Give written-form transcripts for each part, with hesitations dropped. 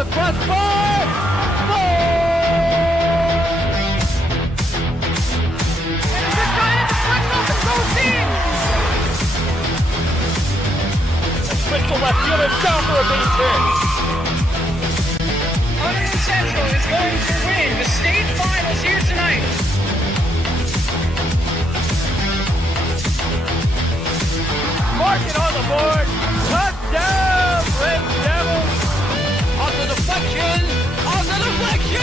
the crossbar. Goal! And it's a giant deflection off the goal team. Switch to left field and down for a base hit. Hunterdon Central is going to win the state finals here tonight. Mark it on the board. Touchdown, Red Devils. On the deflection. On the deflection.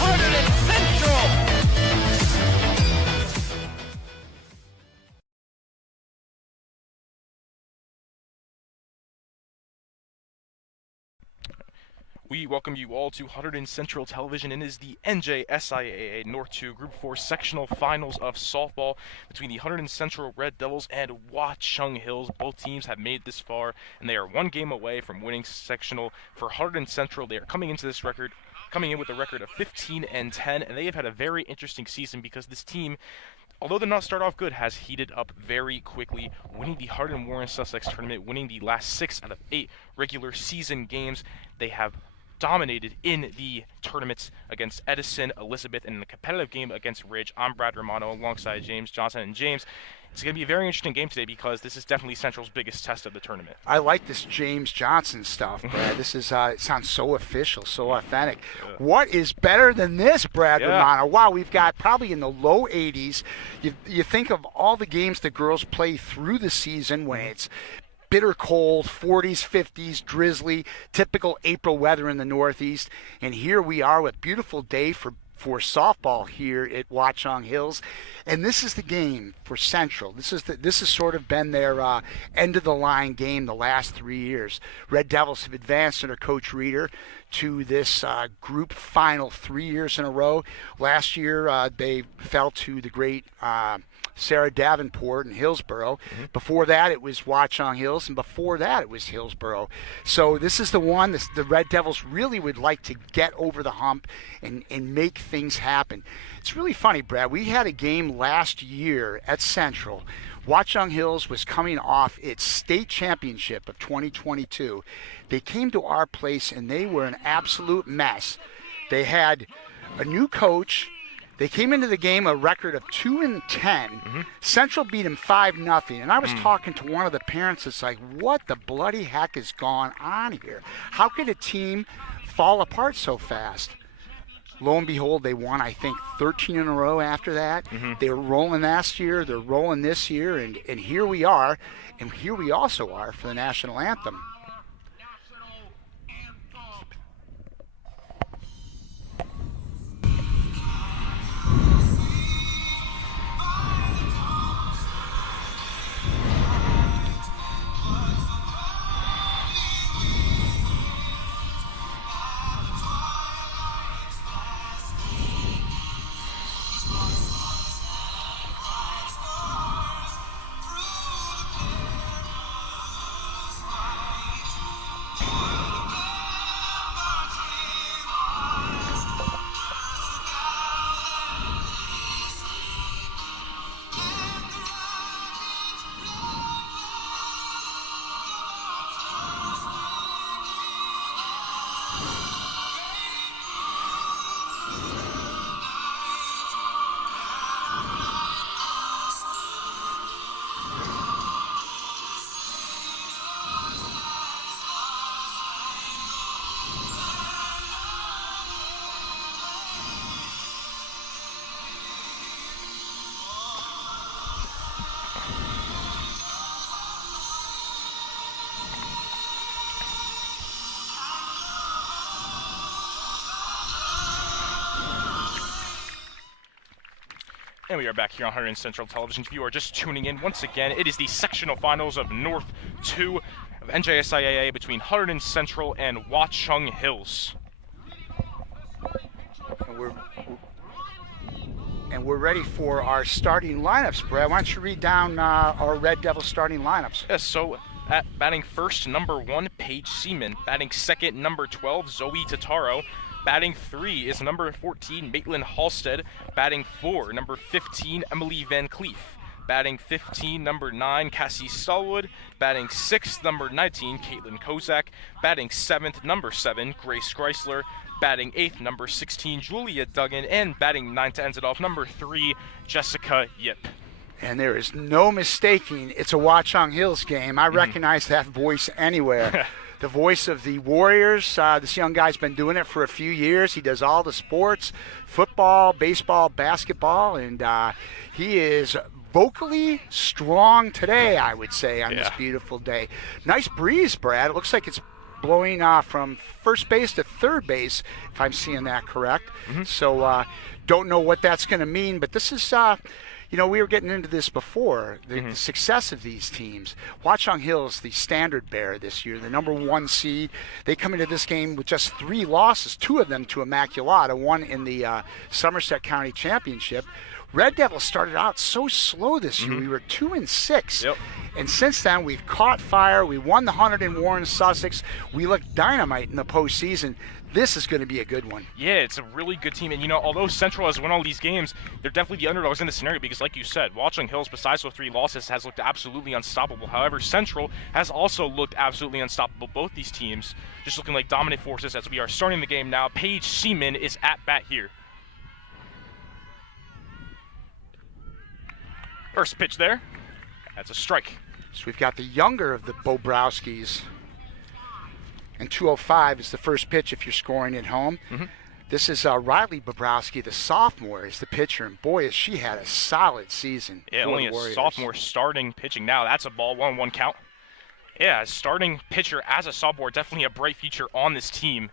Hunterdon Central. We welcome you all to Hunterdon Central Television, and it is the NJSIAA North 2 Group 4 Sectional Finals of Softball between the Hunterdon Central Red Devils and Watchung Hills. Both teams have made it this far, and they are one game away from winning sectional. For Hunterdon Central, they are coming in with a record of 15-10, and they have had a very interesting season because this team, although they're not start off good, has heated up very quickly, winning the Hunterdon Warren Sussex tournament, winning the last 6 out of 8 regular season games. They have dominated in the tournaments against Edison, Elizabeth, and in the competitive game against Ridge. I'm Brad Romano alongside James Johnson. And James, it's going to be a very interesting game today because this is definitely Central's biggest test of the tournament. I like this James Johnson stuff, Brad. This is it sounds so official, so authentic. Yeah. What is better than this, Brad Yeah. Romano? Wow, we've got probably in the low 80s. You think of all the games the girls play through the season when it's bitter cold, 40s, 50s, drizzly, typical April weather in the Northeast. And here we are with beautiful day for softball here at Watchung Hills. And this is the game for Central. This has sort of been their end of the line game the last 3 years. Red Devils have advanced under Coach Reeder to this group final 3 years in a row. Last year they fell to the great Sarah Davenport in Hillsborough. Mm-hmm. Before that it was Watchung Hills, and before that it was Hillsborough. So this is the one the Red Devils really would like to get over the hump and make things happen. It's really funny, Brad. We had a game last year at Central. Watchung Hills was coming off its state championship of 2022. They came to our place and they were an absolute mess. They had a new coach. They came into the game a record of 2-10. Mm-hmm. Central beat them 5-0. And I was talking to one of the parents. It's like, what the bloody heck has gone on here? How could a team fall apart so fast? Lo and behold, they won, I think, 13 in a row after that. Mm-hmm. They were rolling last year. They're rolling this year. And here we are. And here we also are for the national anthem. And we are back here on Hunterdon Central Television. If you are just tuning in, once again, it is the sectional finals of North 2 of NJSIAA between Hunterdon Central and Watchung Hills. And we're ready for our starting lineups, Brad. Why don't you read down our Red Devil starting lineups? Yes, so at batting first, number 1, Paige Seaman. Batting second, number 12, Zoe Tataro. Batting 3 is number 14, Maitland Halstead. Batting 4, number 15, Emily Van Cleef. Batting 15, number 9, Cassie Stallwood. Batting 6th, number 19, Caitlin Kozak. Batting 7th, number 7, Grace Chrysler. Batting 8th, number 16, Julia Duggan. And batting 9th to ends it off, number 3, Jessica Yip. And there is no mistaking it's a Watchung Hills game. I recognize that voice anywhere. The voice of the Warriors. This young guy's been doing it for a few years. He does all the sports, football, baseball, basketball, and he is vocally strong today, I would say, on this beautiful day. Nice breeze, Brad. It looks like it's blowing from first base to third base, if I'm seeing that correct. So don't know what that's going to mean, but this is, we were getting into this before, the success of these teams. Watchung Hills, the standard bearer this year, the number 1 seed. They come into this game with just 3 losses, 2 of them to Immaculata, 1 in the Somerset County Championship. Red Devils started out so slow this year. We were 2-6. Yep. And since then, we've caught fire. We won the Hunterdon Warren Sussex. We looked dynamite in the postseason. This is going to be a good one. Yeah, it's a really good team. And, although Central has won all these games, they're definitely the underdogs in this scenario because, like you said, Watchung Hills, besides those 3 losses, has looked absolutely unstoppable. However, Central has also looked absolutely unstoppable. Both these teams just looking like dominant forces as we are starting the game now. Paige Seaman is at bat here. First pitch there. That's a strike. So we've got the younger of the Bobrowskis. And 2:05 is the first pitch if you're scoring at home. This is Riley Bobrowski, the sophomore, is the pitcher. And boy, has she had a solid season. Yeah, for only the a Warriors. sophomore starting pitching now. That's a ball, 1-1 count. Yeah, starting pitcher as a sophomore, definitely a bright future on this team.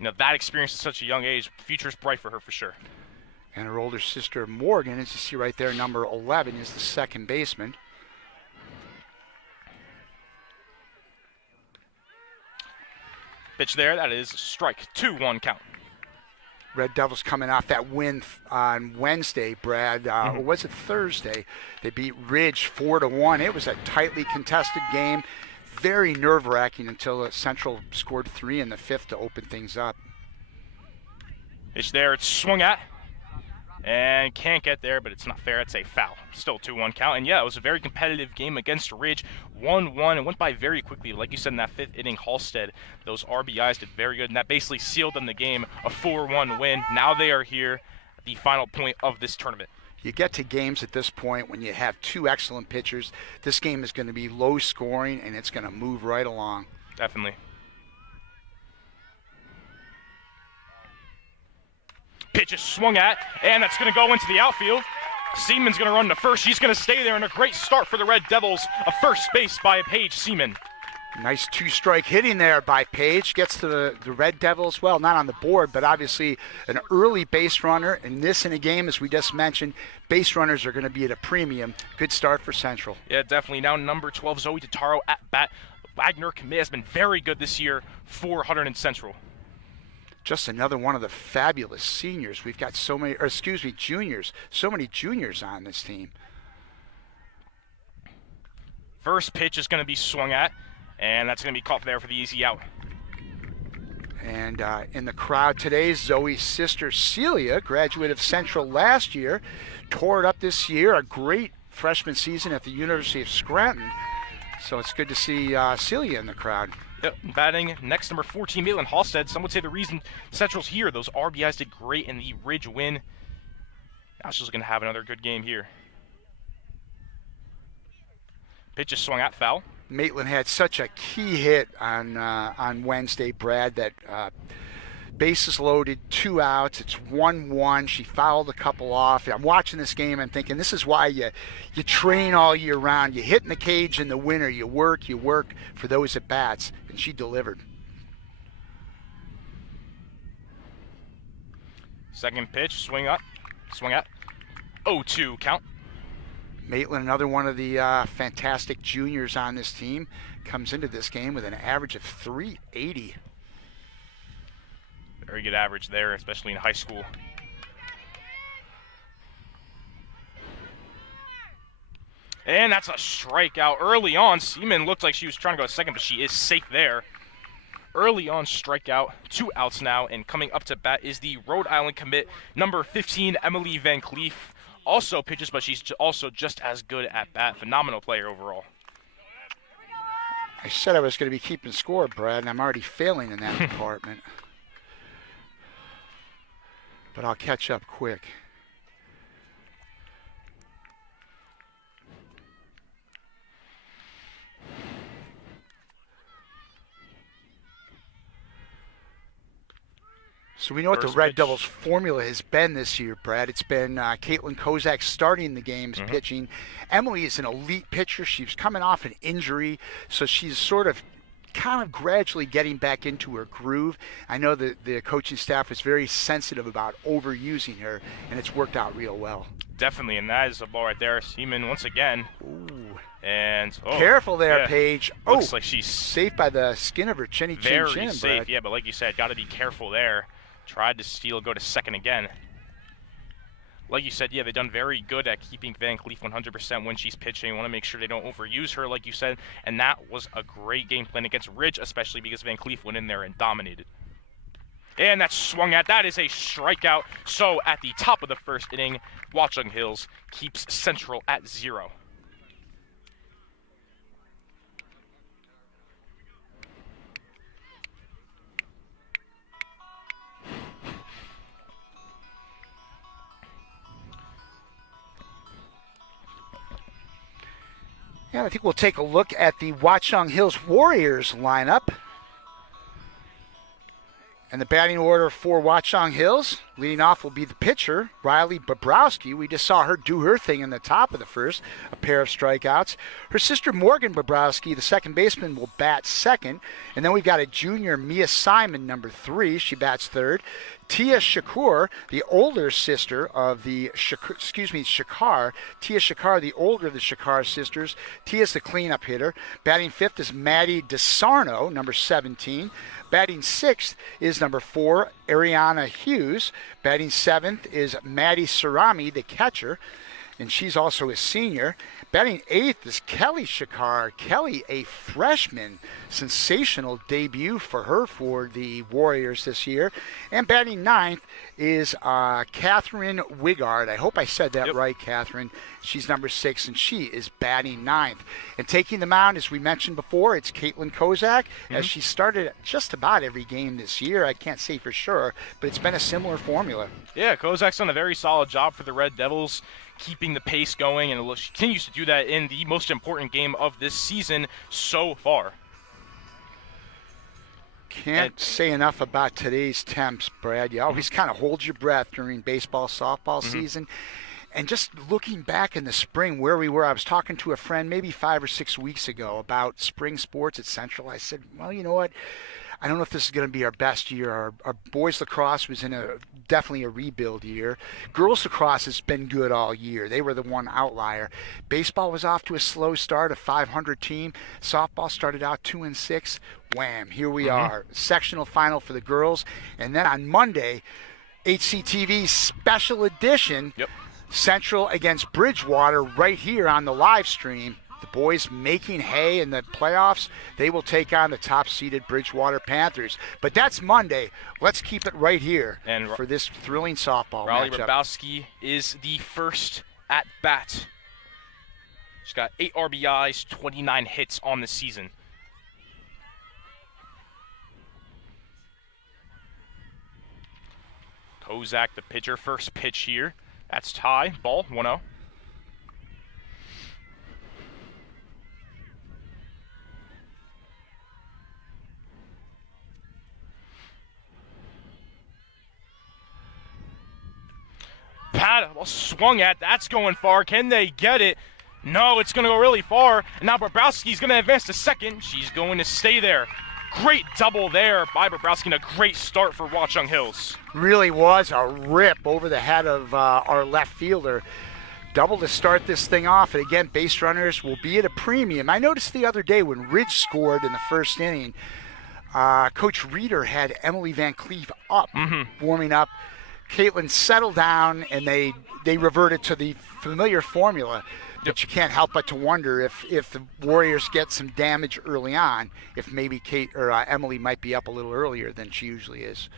That experience at such a young age, future's bright for her for sure. And her older sister, Morgan, as you see right there, number 11, is the second baseman. Pitch there, that is strike. 2-1 count. Red Devils coming off that win on Wednesday, Brad. Or was it Thursday? They beat Ridge 4-1. It was a tightly contested game. Very nerve-wracking until Central scored 3 in the 5th to open things up. Pitch there, it's swung at. And can't get there, but it's not fair. It's a foul. Still 2-1 count. And yeah, it was a very competitive game against Ridge. 1-1. It went by very quickly. Like you said, in that 5th inning, Halstead, those RBIs did very good. And that basically sealed them the game, a 4-1 win. Now they are here at the final point of this tournament. You get to games at this point when you have 2 excellent pitchers. This game is going to be low scoring, and it's going to move right along. Definitely. Pitch is swung at, and that's going to go into the outfield. Seaman's going to run to first. She's going to stay there, and a great start for the Red Devils. A first base by Paige Seaman. Nice 2-strike hitting there by Paige. Gets to the Red Devils, well, not on the board, but obviously an early base runner. And this in a game, as we just mentioned, base runners are going to be at a premium. Good start for Central. Yeah, definitely. Now number 12, Zoe Totaro at bat. Wagner Commit has been very good this year for Hunterdon Central. Just another one of the fabulous seniors. We've got juniors. So many juniors on this team. First pitch is going to be swung at, and that's going to be caught there for the easy out. And in the crowd today, Zoe's sister Celia, graduate of Central last year, tore it up this year. A great freshman season at the University of Scranton. So it's good to see Celia in the crowd. Yep, batting next, number 14, Maitland Halstead. Some would say the reason Central's here, those RBIs did great in the Ridge win. Now she's going to have another good game here. Pitch is swung at, foul. Maitland had such a key hit on Wednesday, Brad, that bases loaded, 2 outs. It's 1-1. She fouled a couple off. I'm watching this game and thinking this is why you train all year round. You hit in the cage in the winter. You work for those at bats, and she delivered. Second pitch, swung at, 0-2 count. Maitland, another one of the fantastic juniors on this team, comes into this game with an average of .380. Very good average there, especially in high school. And that's a strikeout early on. Seaman looked like she was trying to go to second, but she is safe there. Early on strikeout, 2 outs now, and coming up to bat is the Rhode Island commit, number 15, Emily Van Cleef. also pitches, but she's also just as good at bat. Phenomenal player overall. I said I was going to be keeping score, Brad, and I'm already failing in that department. But I'll catch up quick. So we know what the Red Devils' formula has been this year, Brad. It's been Caitlin Kozak starting the games, pitching. Emily is an elite pitcher. She's coming off an injury, so she's kind of gradually getting back into her groove. I know that the coaching staff was very sensitive about overusing her, and it's worked out real well. Definitely, and that is a ball right there. Seaman once again. Ooh. And careful there, Paige. Looks like she's safe by the skin of her chinny chin. Very safe, Brad. yeah, but like you said, got to be careful there. Tried to steal, go to second again. Like you said, yeah, they've done very good at keeping Van Cleef 100% when she's pitching. Want to make sure they don't overuse her, like you said. And that was a great game plan against Ridge, especially because Van Cleef went in there and dominated. And that's swung at. That is a strikeout. So at the top of the first inning, Watchung Hills keeps Central at 0. And I think we'll take a look at the Watchung Hills Warriors lineup. And the batting order for Watchung Hills, leading off will be the pitcher, Riley Bobrowski. We just saw her do her thing in the top of the first, a pair of strikeouts. Her sister, Morgan Bobrowski, the second baseman, will bat second. And then we've got a junior, Mia Simon, number 3. She bats third. Tia Shakur, the older sister of the Shakar. Tia Shakar, the older of the Shakar sisters. Tia's the cleanup hitter. Batting fifth is Maddie DeSarno, number 17. Batting sixth is number 4, Ariana Hughes. Batting seventh is Maddie Sarami, the catcher, and she's also a senior. Batting eighth is Kelly Shakar. Kelly, a freshman, sensational debut for her for the Warriors this year. And batting ninth is Catherine Wigard. I hope I said that right, Catherine. She's number 6, and she is batting ninth. And taking the mound, as we mentioned before, it's Caitlin Kozak, as she started just about every game this year. I can't say for sure, but it's been a similar formula. Yeah, Kozak's done a very solid job for the Red Devils, keeping the pace going, and she continues to do that in the most important game of this season so far. Can't say enough about today's temps, Brad. You always kind of hold your breath during baseball, softball season. And just looking back in the spring where we were, I was talking to a friend maybe 5 or 6 weeks ago about spring sports at Central. I said, well, you know what? I don't know if this is going to be our best year. Our boys lacrosse was in definitely a rebuild year. Girls lacrosse has been good all year. They were the one outlier. Baseball was off to a slow start, a 500 team. Softball started out 2-6. Wham, here we are. Sectional final for the girls. And then on Monday, HCTV special edition, Central against Bridgewater right here on the live stream. The boys making hay in the playoffs. They will take on the top-seeded Bridgewater Panthers. But that's Monday. Let's keep it right here for this thrilling softball Riley matchup. Bobrowski is the first at bat. She's got 8 RBIs, 29 hits on the season. Kozak, the pitcher, first pitch here. That's Ty. Ball, 1-0. Pat, well, swung at. That's going far. Can they get it? No, it's going to go really far. And now Bobrowski's going to advance to second. She's going to stay there. Great double there by Bobrowski, and a great start for Watchung Hills. Really was a rip over the head of our left fielder. Double to start this thing off, and again, base runners will be at a premium. I noticed the other day when Ridge scored in the first inning, Coach Reeder had Emily Van Cleef up, warming up. Caitlin settled down, and they reverted to the familiar formula. But you can't help but to wonder if the Warriors get some damage early on, if maybe Kate or Emily might be up a little earlier than she usually is.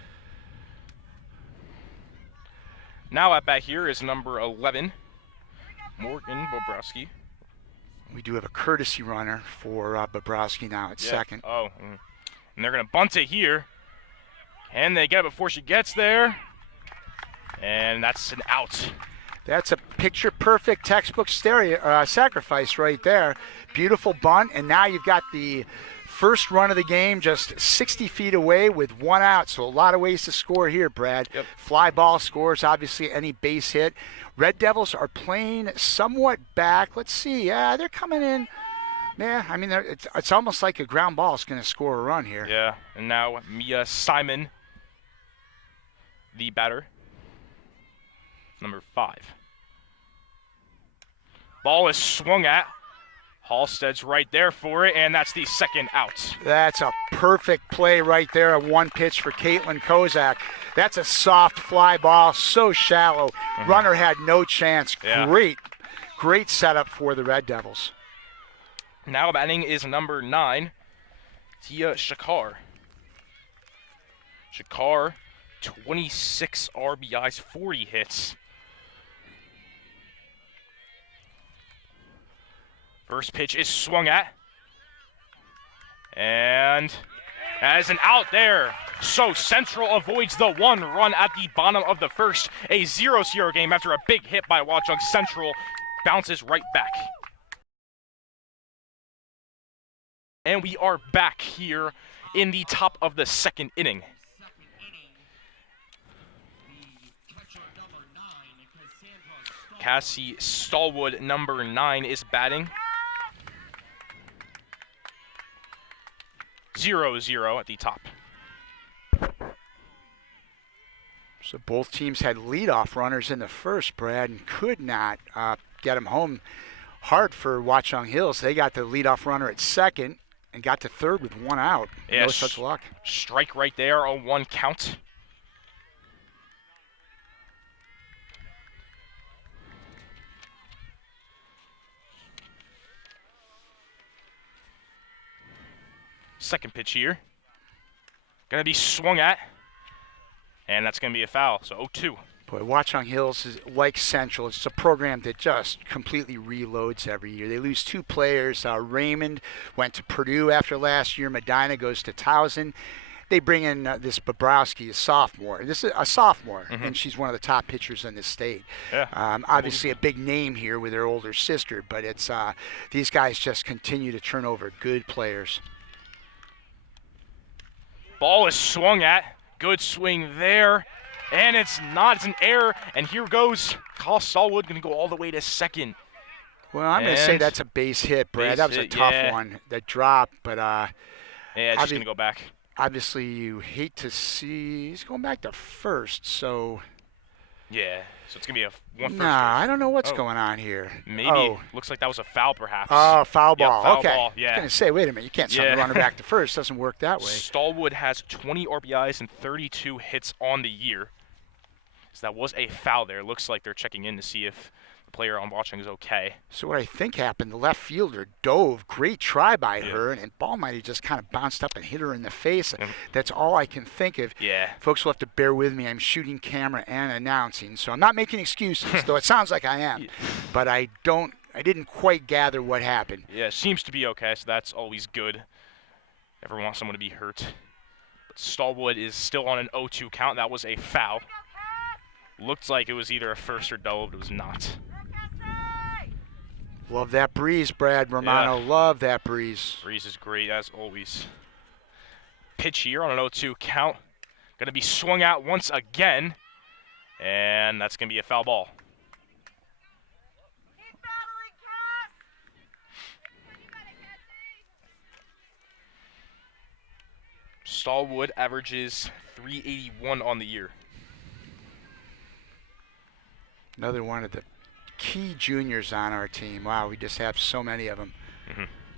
Now at bat here is number 11, Morgan Bobrovsky. We do have a courtesy runner for Bobrovsky now at second. Oh, and they're going to bunt it here. And they get it before she gets there. And that's an out. That's a picture-perfect textbook sacrifice right there. Beautiful bunt, and now you've got the first run of the game just 60 feet away with one out, so a lot of ways to score here, Brad. Yep. Fly ball scores, obviously any base hit. Red Devils are playing somewhat back. Let's see. Yeah, they're coming in. Yeah, I mean, it's almost like a ground ball is going to score a run here. Yeah, and now Mia Simon, the batter, number 5. Ball is swung at. Halstead's right there for it, and that's the second out. That's a perfect play right there, a one pitch for Caitlin Kozak. That's a soft fly ball, so shallow. Runner had no chance. Yeah. Great setup for the Red Devils. Now batting is number 9, Tia Shakar. Shakar, 26 RBIs, 40 hits. First pitch is swung at. And as an out there. So Central avoids the 1 run at the bottom of the first. A 0-0 game after a big hit by Watchung. Central bounces right back. And we are back here in the top of the second inning. Cassie Stallwood, number 9, is batting. 0-0 at the top. So both teams had leadoff runners in the first, Brad, and could not get them home. Hard for Watchung Hills. They got the leadoff runner at second and got to third with 1 out. Yeah, no such luck. Strike right there on 1 count. Second pitch here. Going to be swung at. And that's going to be a foul. So 0-2. Boy, Watchung Hills is like Central. It's a program that just completely reloads every year. They lose 2 players. Raymond went to Purdue after last year. Medina goes to Towson. They bring in this Bobrovsky, a sophomore. This is a sophomore, and she's one of the top pitchers in the state. Yeah. Obviously a big name here with her older sister, but it's these guys just continue to turn over good players. Ball is swung at. Good swing there. And it's not. It's an error. And here goes Stallwood, going to go all the way to second. Well, I'm going to say that's a base hit, Brad. That was a tough one. That drop, but yeah, it's just going to go back. Obviously, you hate to see. He's going back to first, so. Yeah, so it's going to be a 1 first. Nah, I don't know what's going on here. Maybe. Looks like that was a foul, perhaps. Oh, foul ball. Yeah, foul okay. ball, yeah. I was going to say, wait a minute. You can't send the runner back to first. Doesn't work that way. Stallwood has 20 RBIs and 32 hits on the year. So that was a foul there. Looks like they're checking in to see if the player on Watchung is okay. So what I think happened, the left fielder dove. Great try by her, and ball might have just kind of bounced up and hit her in the face. That's all I can think of. Yeah. Folks will have to bear with me. I'm shooting camera and announcing, so I'm not making excuses, though it sounds like I am. But I didn't quite gather what happened. Yeah, seems to be okay, so that's always good. Never want someone to be hurt. But Stallwood is still on an 0-2 count. That was a foul. Looked like it was either a first or double, but it was not. Love that breeze, Brad Romano. Yeah. Love that breeze. Breeze is great, as always. Pitch here on an 0-2 count. Going to be swung out once again. And that's going to be a foul ball. Stallwood averages .381 on the year. Another one of the key juniors on our team. Wow, we just have so many of them.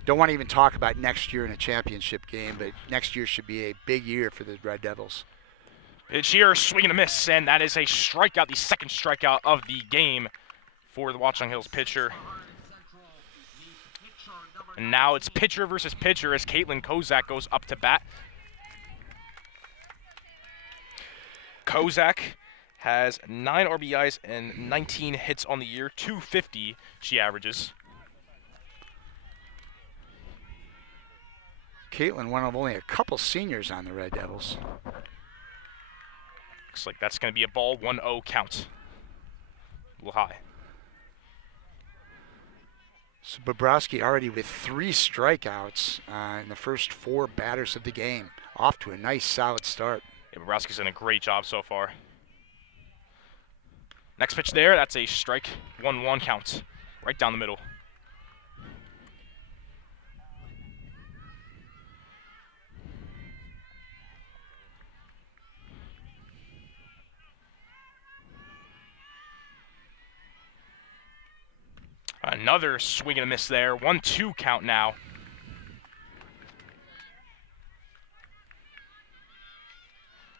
Don't want to even talk about next year in a championship game, but next year should be a big year for the Red Devils. Pitch here, swing and a miss, and that is a strikeout, the second strikeout of the game for the Watchung Hills pitcher. And now it's pitcher versus pitcher as Caitlin Kozak goes up to bat. Kozak has 9 RBIs and 19 hits on the year. 250 she averages. Caitlin, one of only a couple seniors on the Red Devils. Looks like that's going to be a ball. 1-0 count. A little high. So Bobrovsky already with 3 strikeouts in the first 4 batters of the game. Off to a nice, solid start. Yeah, Bobrovsky's done a great job so far. Next pitch there, that's a strike. 1-1 count. Right down the middle. Another swing and a miss there. 1-2 count now.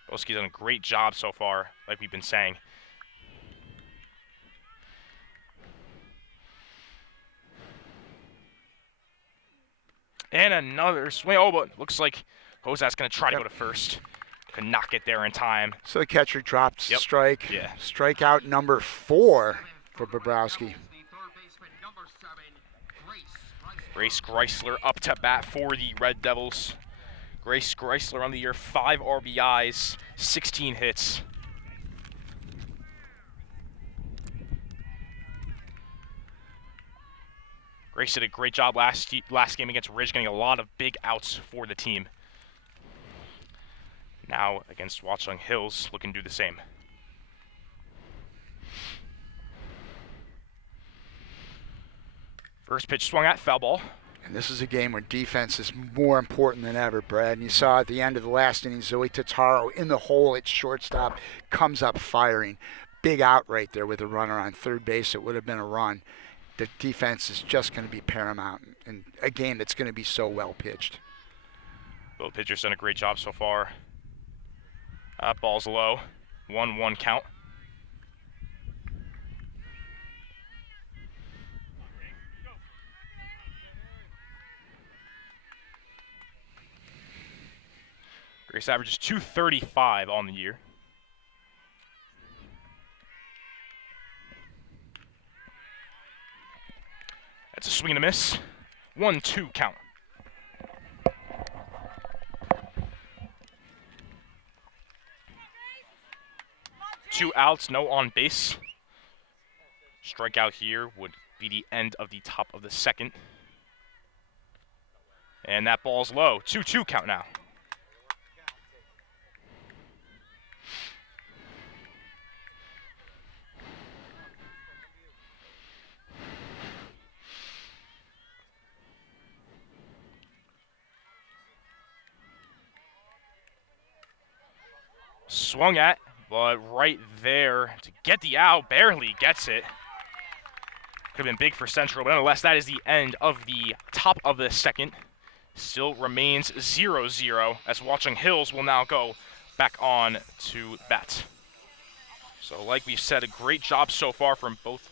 Bobrovsky's done a great job so far, like we've been saying. And another swing. Oh, but looks like Hozat's going to try to go to first. Could not get there in time. So the catcher dropped Yep. strike. Yeah. Strikeout number 4 for Bobrovsky. Grace Greisler up to bat for the Red Devils. Grace Greisler on the year, 5 RBIs, 16 hits. Grace did a great job last game against Ridge, getting a lot of big outs for the team. Now against Watchung Hills, looking to do the same. First pitch swung at, foul ball. And this is a game where defense is more important than ever, Brad. And you saw at the end of the last inning, Zoe Totaro in the hole at shortstop, comes up firing. Big out right there with a runner on third base. It would have been a run. The defense is just going to be paramount in a game that's going to be so well pitched. Both pitchers done a great job so far. Ball's low. 1-1 count. Grace averages 235 on the year. That's a swing and a miss. 1-2 count. Two outs, no on base. Strikeout here would be the end of the top of the second. And that ball's low. 2-2 count now. Swung at, but right there to get the out, barely gets it. Could have been big for Central, but nonetheless, that is the end of the top of the second. Still remains 0-0 as Watchung Hills will now go back on to bat. So like we've said, a great job so far from both.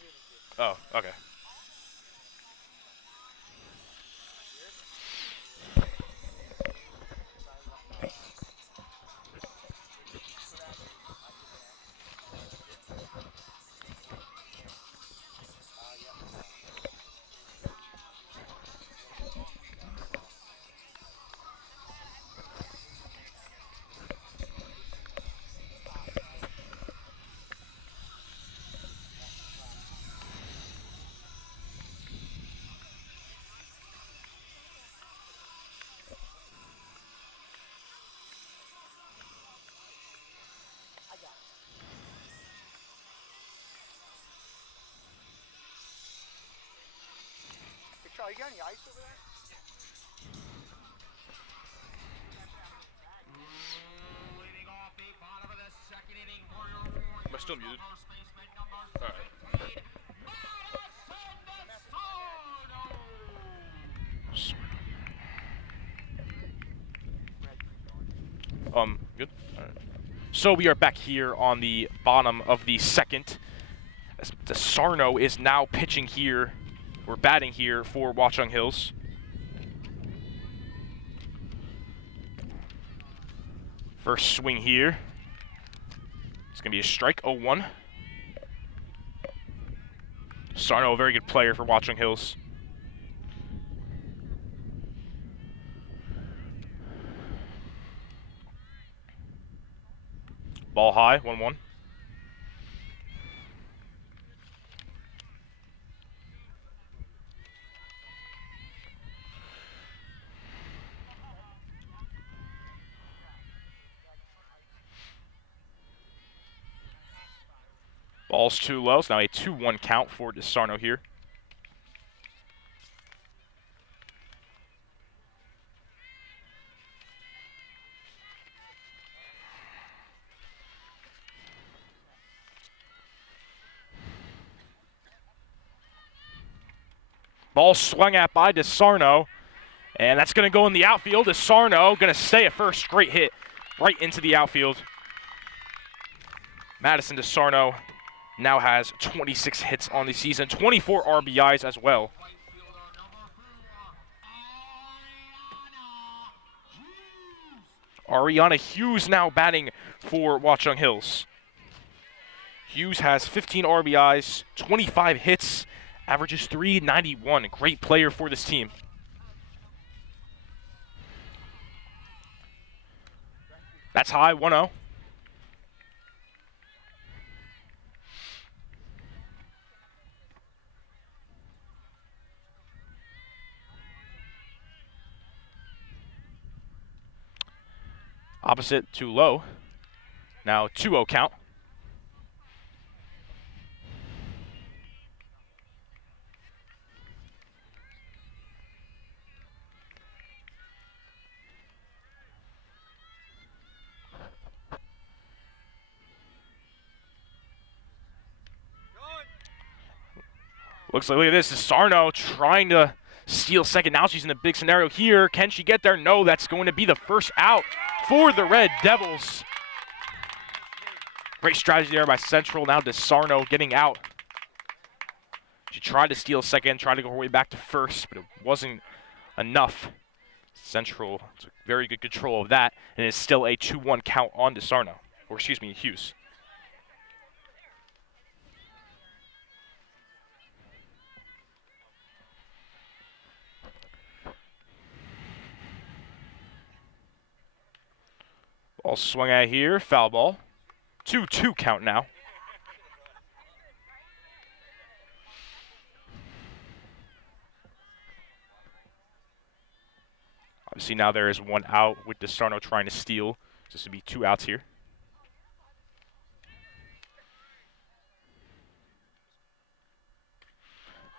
Oh, okay. You got any ice over there? Am I still muted? All right. Good. All right. So we are back here on the bottom of the second. As the Sarno is now pitching here. We're batting here for Watchung Hills. First swing here. It's going to be a strike, 0-1. Sarno, a very good player for Watchung Hills. Ball high, 1-1. Ball's too low, so now a 2-1 count for DeSarno here. Ball swung at by DeSarno, and that's going to go in the outfield. DeSarno going to stay at first. Great hit right into the outfield. Madison DeSarno now has 26 hits on the season, 24 RBIs as well. Ariana Hughes now batting for Watchung Hills. Hughes has 15 RBIs, 25 hits, averages .391. Great player for this team. That's high, 1-0. Opposite, too low. Now 2-0 count. Looks like, look at this, Sarno trying to steal second. Now she's in a big scenario here. Can she get there? No, that's going to be the first out for the Red Devils. Great strategy there by Central. Now DeSarno getting out. She tried to steal second, tried to go her way back to first, but it wasn't enough. Central took very good control of that, and it's still a 2-1 count on DeSarno, or excuse me, Hughes. Ball swung at here, foul ball. 2-2 count now. Obviously now there is one out with DeSarno trying to steal. This would be 2 outs here.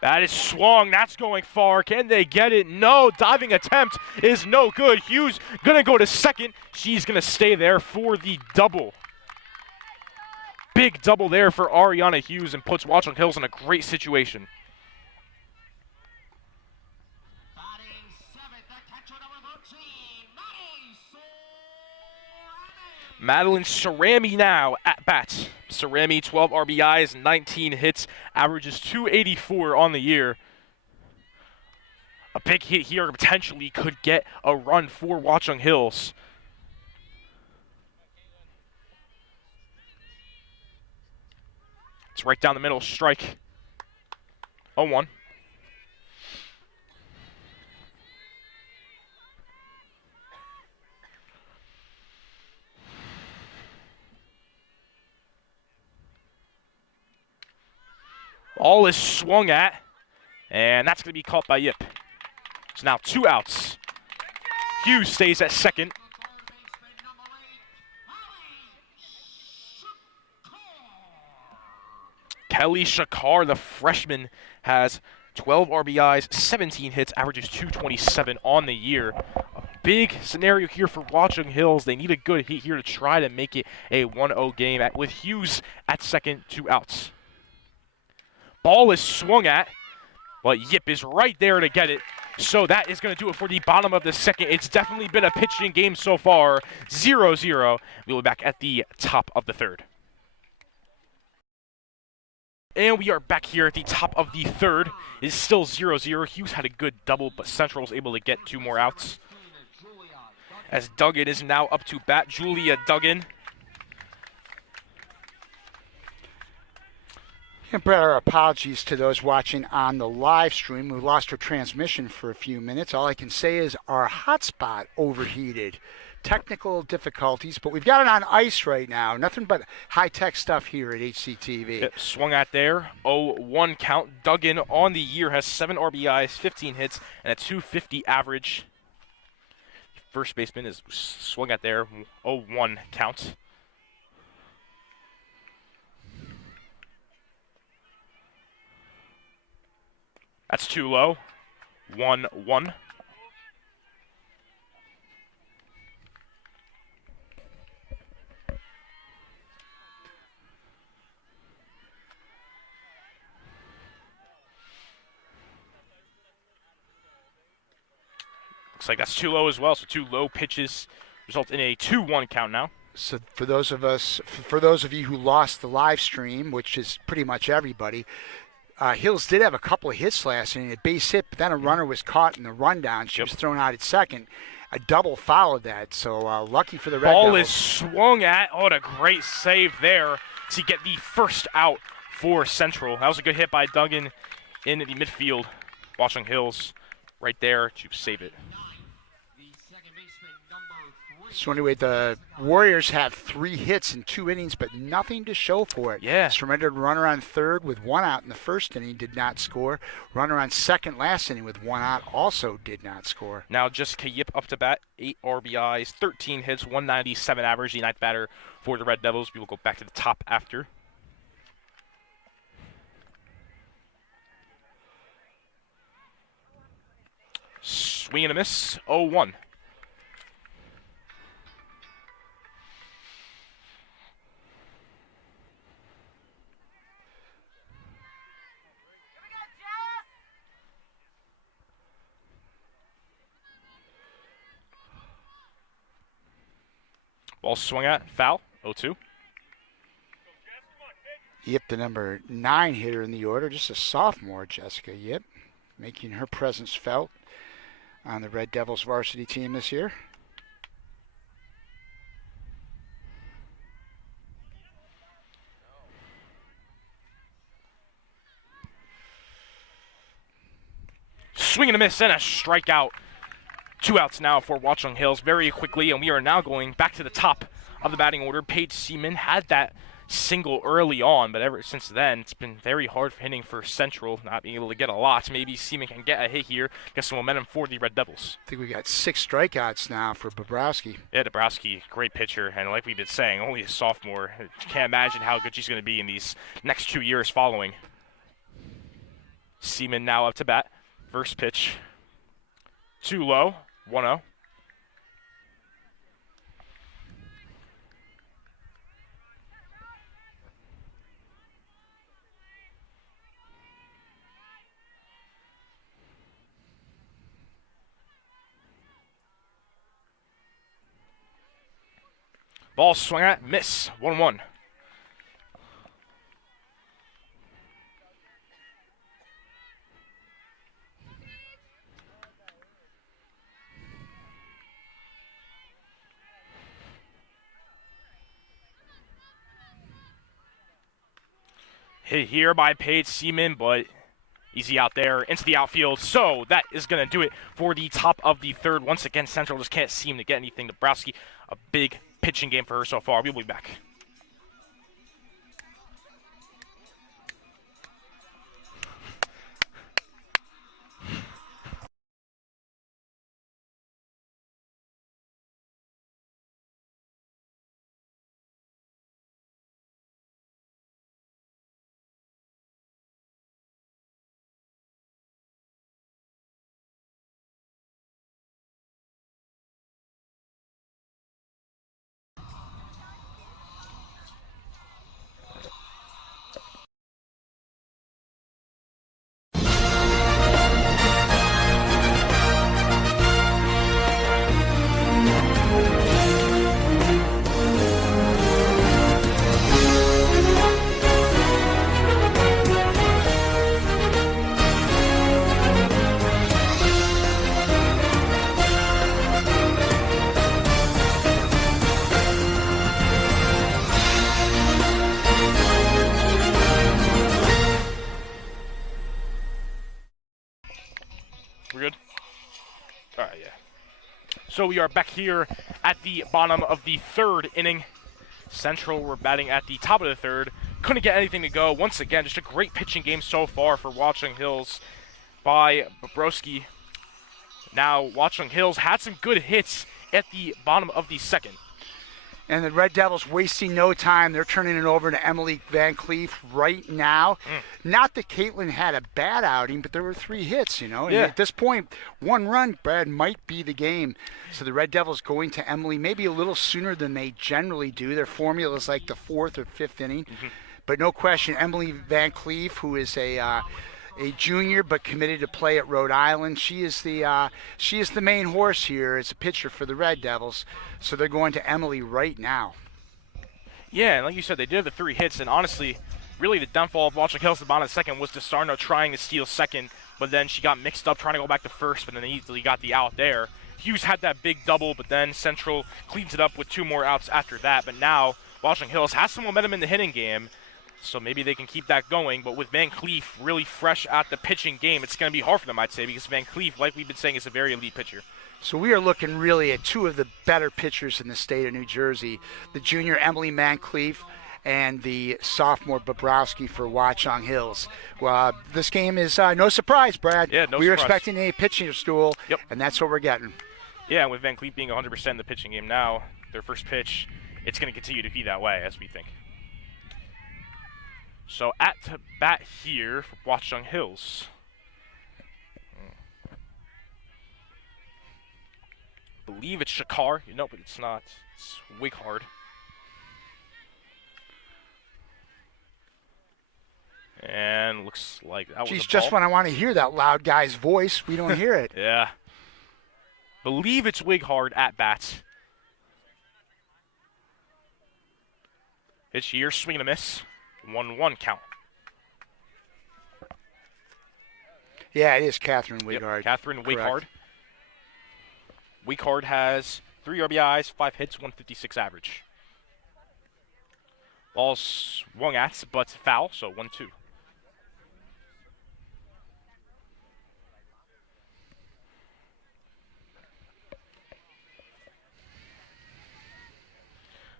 That is swung. That's going far. Can they get it? No. Diving attempt is no good. Hughes going to go to second. She's going to stay there for the double. Big double there for Ariana Hughes and puts Watchung Hills in a great situation. Madeline Cerami now at bat. Cerami, 12 RBIs, 19 hits, averages .284 on the year. A big hit here potentially could get a run for Watchung Hills. It's right down the middle, strike. 0-1. Ball is swung at, and that's going to be caught by Yip. It's now 2 outs. Hughes stays at second. Kelly Shakar, the freshman, has 12 RBIs, 17 hits, averages .227 on the year. A big scenario here for Watchung Hills. They need a good hit here to try to make it a 1-0 game with Hughes at second, 2 outs. Ball is swung at, but Yip is right there to get it. So that is going to do it for the bottom of the second. It's definitely been a pitching game so far. 0-0. We'll be back at the top of the third. And we are back here at the top of the third. It is still 0-0. Hughes had a good double, but Central was able to get 2 more outs. As Duggan is now up to bat. Julia Duggan. And our apologies to those watching on the live stream. We lost our transmission for a few minutes. All I can say is our hotspot overheated. Technical difficulties, but we've got it on ice right now. Nothing but high-tech stuff here at HCTV. Yep, swung at there. 0-1 count. Duggan on the year has 7 RBIs, 15 hits, and a .250 average. First baseman is swung at there. 0-1 count. That's too low. 1-1. Looks like that's too low as well, so 2 low pitches result in a 2-1 count now. So for those of you who lost the live stream, which is pretty much everybody, Hills did have a couple of hits last inning, a base hit, but then a runner was caught in the rundown. She was thrown out at second. A double followed that, so lucky for the Red Devils. Ball is swung at. Oh, what a great save there to get the first out for Central. That was a good hit by Duggan in the midfield. Watchung Hills right there to save it. So anyway, the Warriors have 3 hits in 2 innings, but nothing to show for it. Yeah. Surrendered runner on third with 1 out in the first inning, did not score. Runner on second last inning with 1 out, also did not score. Now Jessica Yip up to bat, 8 RBIs, 13 hits, 197 average, the 9th batter for the Red Devils. We will go back to the top after. Swing and a miss, 0-1. Ball swung at, foul, 0-2. Yip, the number 9 hitter in the order, just a sophomore, Jessica Yip, making her presence felt on the Red Devils varsity team this year. Swing and a miss and a strikeout. 2 outs now for Watchung Hills very quickly, and we are now going back to the top of the batting order. Paige Seaman had that single early on, but ever since then, it's been very hard for hitting for Central, not being able to get a lot. Maybe Seaman can get a hit here, get some momentum for the Red Devils. I think we got 6 strikeouts now for Bobrowski. Yeah, Dabrowski, great pitcher, and like we've been saying, only a sophomore. Can't imagine how good she's going to be in these next 2 years following. Seaman now up to bat. First pitch, too low, 1-0. Ball swung at, miss, 1-1. Hit here by Paige Seaman, but easy out there into the outfield. So that is going to do it for the top of the third. Once again, Central just can't seem to get anything. Dabrowski, a big pitching game for her so far. We'll be back. So we are back here at the bottom of the third inning. Central were batting at the top of the third. Couldn't get anything to go. Once again, just a great pitching game so far for Watchung Hills by Bobrovsky. Now, Watchung Hills had some good hits at the bottom of the second. And the Red Devils wasting no time. They're turning it over to Emily Van Cleef right now. Not that Caitlin had a bad outing, but there were 3 hits, And at this point, 1 run, Brad, might be the game. So the Red Devils going to Emily maybe a little sooner than they generally do. Their formula is like the 4th or 5th inning. But no question, Emily Van Cleef, who is a junior but committed to play at Rhode Island. She is the main horse here as a pitcher for the Red Devils. So they're going to Emily right now. Yeah, and like you said, they did have the 3 hits, and honestly, really the downfall of Watchung Hills at the bottom of the second was DeSarno trying to steal second, but then she got mixed up trying to go back to first, but then they easily got the out there. Hughes had that big double, but then Central cleans it up with 2 more outs after that. But now Watchung Hills has some momentum in the hitting game, so maybe they can keep that going. But with Van Cleef really fresh at the pitching game, it's going to be hard for them, I'd say, because Van Cleef, like we've been saying, is a very elite pitcher. So we are looking really at 2 of the better pitchers in the state of New Jersey, the junior Emily Van Cleef and the sophomore Bobrovsky for Watchung Hills. Well, this game is no surprise, Brad. Yeah, no We were surprise. expecting a pitching stool, and that's what we're getting. Yeah, and with Van Cleef being 100% in the pitching game now, their first pitch, it's going to continue to be that way, as we think. So at to bat here for Watchung Hills. Believe it's Shakar. No, but it's not. It's Wighard. And looks like that was a ball. Just when I want to hear that loud guy's voice, we don't hear it. Yeah. Believe it's Wighard at bat. Pitch here, swing and a miss. 1-1 count. Yeah, it is Catherine Wighard. Yep, Catherine Wighard. Correct. Wighard has 3 RBIs, 5 hits, 156 average. Ball swung at, but foul, so 1-2.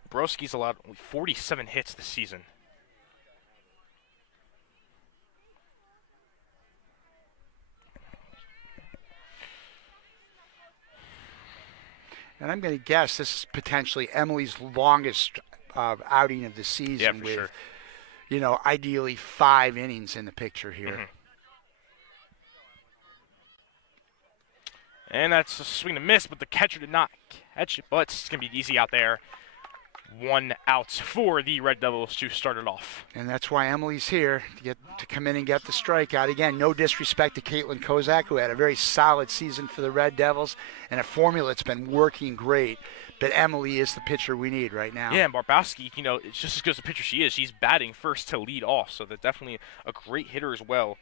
Bobrovsky's allowed only 47 hits this season. And I'm going to guess this is potentially Emily's longest outing of the season. Yeah, for with, sure. Ideally 5 innings in the picture here. And that's a swing and a miss, but the catcher did not catch it. But it's going to be easy out there. 1 out for the Red Devils to start it off. And that's why Emily's here, to come in and get the strikeout. Again, no disrespect to Caitlin Kozak, who had a very solid season for the Red Devils, and a formula that's been working great. But Emily is the pitcher we need right now. Yeah, and Barbowski, it's just as good as the pitcher she is. She's batting first to lead off, so that's definitely a great hitter as well.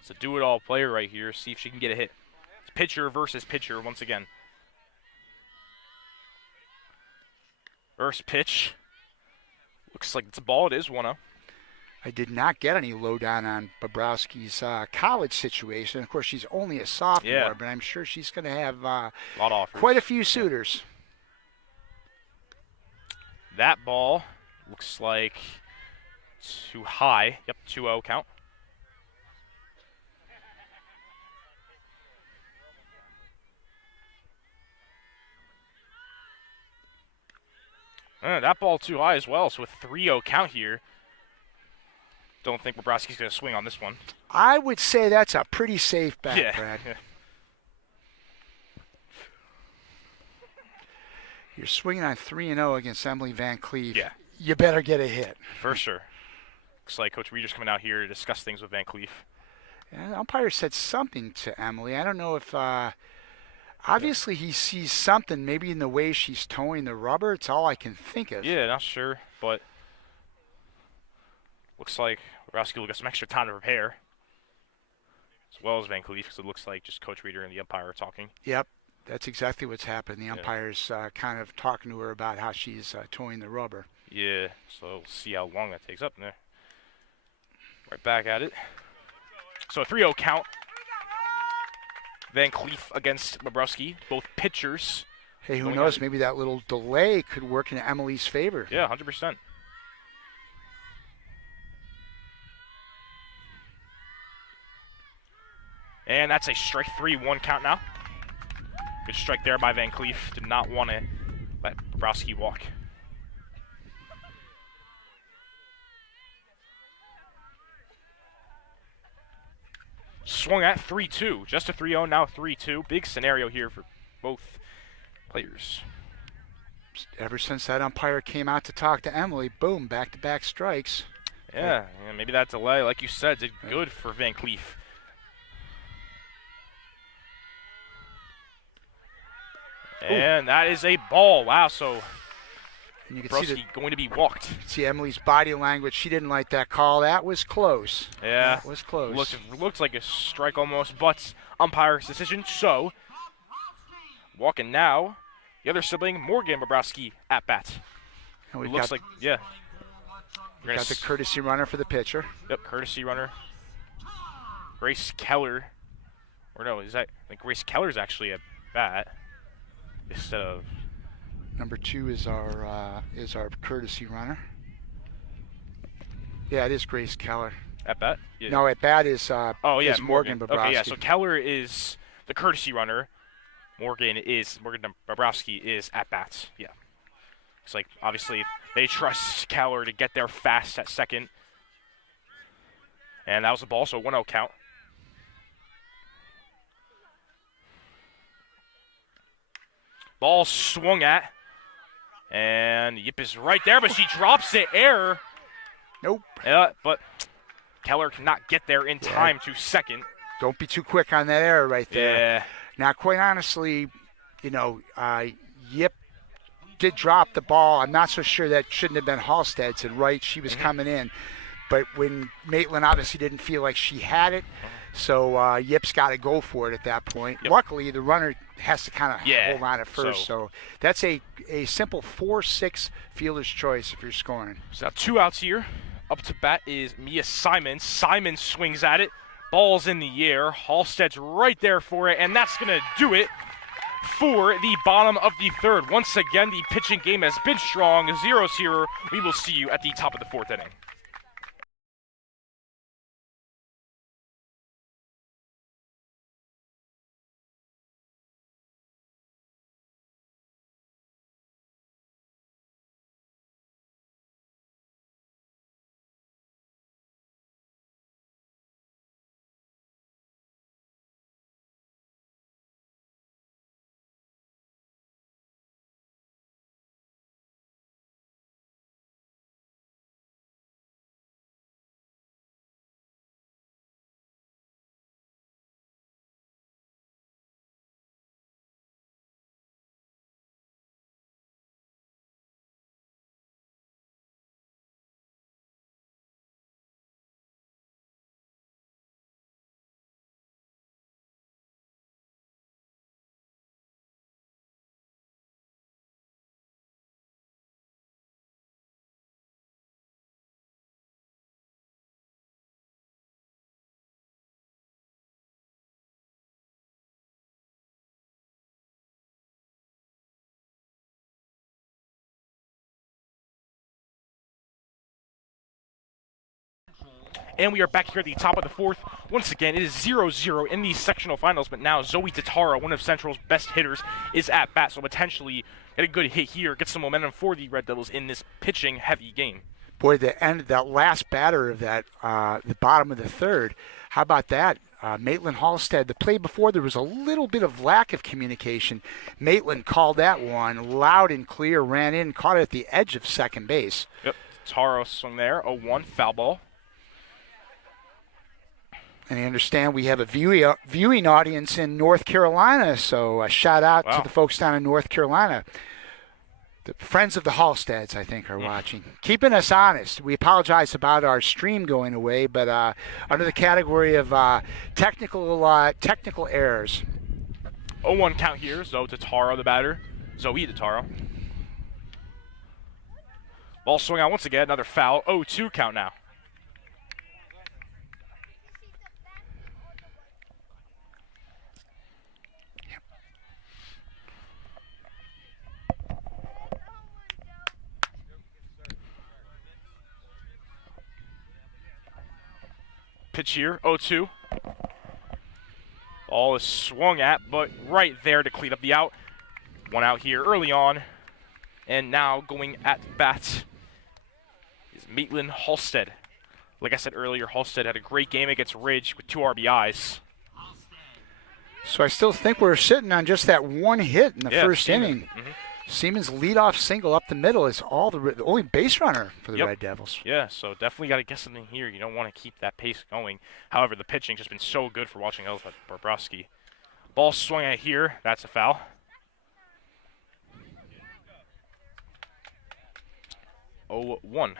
It's a do-it-all player right here. See if she can get a hit. It's pitcher versus pitcher once again. First pitch. Looks like it's a ball. It is 1-0. I did not get any lowdown on Bobrovsky's college situation. Of course, she's only a sophomore, but I'm sure she's going to have quite a few suitors. That ball looks like too high. Yep, 2-0 count. That ball too high as well, so with 3-0 count here. Don't think Bobrovsky's going to swing on this one. I would say that's a pretty safe bet, Brad. Yeah. You're swinging on 3-0 against Emily Van Cleef. Yeah. You better get a hit. For sure. Looks like Coach Reeder's coming out here to discuss things with Van Cleef. And the umpire said something to Emily. I don't know if obviously he sees something maybe in the way she's towing the rubber. It's all I can think of. Yeah, not sure, but looks like Bobrovsky will get some extra time to prepare, as well as Van Cleef, because it looks like just Coach Reeder and the umpire are talking. Yep, that's exactly what's happened. The umpire's kind of talking to her about how she's towing the rubber. Yeah, so we'll see how long that takes up in there. Right back at it. So a 3-0 count. Van Cleef against Bobrovsky, both pitchers. Hey, who knows? Maybe that little delay could work in Emily's favor. Yeah, 100%. And that's a strike 3-1 count now. Good strike there by Van Cleef. Did not want to let Bobrovsky walk. Swung at 3-2. Just a 3-0, now 3-2. Big scenario here for both players. Ever since that umpire came out to talk to Emily, boom, back-to-back strikes. Yeah, maybe that delay, like you said, did good for Van Cleef. And that is a ball. Wow, so and you can Bobrovsky going to be walked. See Emily's body language. She didn't like that call. That was close. Yeah. That was close. Looked like a strike almost, but umpire's decision. So, walking now, the other sibling, Morgan Bobrovsky, at bat. And we've looks like, yeah. We got the courtesy runner for the pitcher. Yep, courtesy runner. Grace Keller. Or no, I think Grace Keller's actually at bat. Instead of number 2 is our courtesy runner. Yeah, it is Grace Keller. At bat? Yeah. No, at bat is is Morgan Bobrovsky. Okay, yeah. So Keller is the courtesy runner. Morgan Bobrovsky is at bats. Yeah. It's like obviously they trust Keller to get there fast at second. And that was the ball, so 1-0 count. Ball swung at, and Yip is right there, but she drops it. Error. Nope. But Keller cannot get there in time to second. Don't be too quick on that error right there. Yeah. Now, quite honestly, Yip did drop the ball. I'm not so sure that shouldn't have been Halstead's. And right, she was coming in. But when Maitland obviously didn't feel like she had it, so Yip's got to go for it at that point. Yep. Luckily, the runner has to kind of hold on at first. So that's a simple 4-6 fielder's choice if you're scoring. So now 2 outs here. Up to bat is Mia Simon. Simon swings at it. Ball's in the air. Halstead's right there for it, and that's going to do it for the bottom of the third. Once again, the pitching game has been strong. 0-0. We will see you at the top of the 4th inning. And we are back here at the top of the 4th. Once again, it is 0-0 in the sectional finals, but now Zoe Tatara, one of Central's best hitters, is at bat. So potentially get a good hit here, get some momentum for the Red Devils in this pitching-heavy game. Boy, the end of that last batter of that, the bottom of the third, how about that? Maitland Halstead, the play before, there was a little bit of lack of communication. Maitland called that one loud and clear, ran in, caught it at the edge of second base. Yep, Taro swung there, 0-1, foul ball. And I understand we have a viewing audience in North Carolina, so a shout out to the folks down in North Carolina. The friends of the Halsteads, I think, are watching. Keeping us honest. We apologize about our stream going away, but under the category of technical errors. 0-1 count here. Zoe Tataro, the batter. Zoe Tataro. Ball swung out once again. Another foul. 0-2 count now. pitch here, 0-2. Ball is swung at, but right there to clean up the out. One out here early on. And now going at bat is Maitland Halstead. Like I said earlier, Halstead had a great game against Ridge with 2 RBIs. So I still think we're sitting on just that one hit in the first inning. Mm-hmm. Siemens' leadoff single up the middle is the only base runner for the Red Devils. Yeah, so definitely got to get something here. You don't want to keep that pace going. However, the pitching's just been so good for Watchung Hills by Bobrovsky. Ball swung at here. That's a foul. Oh, 1.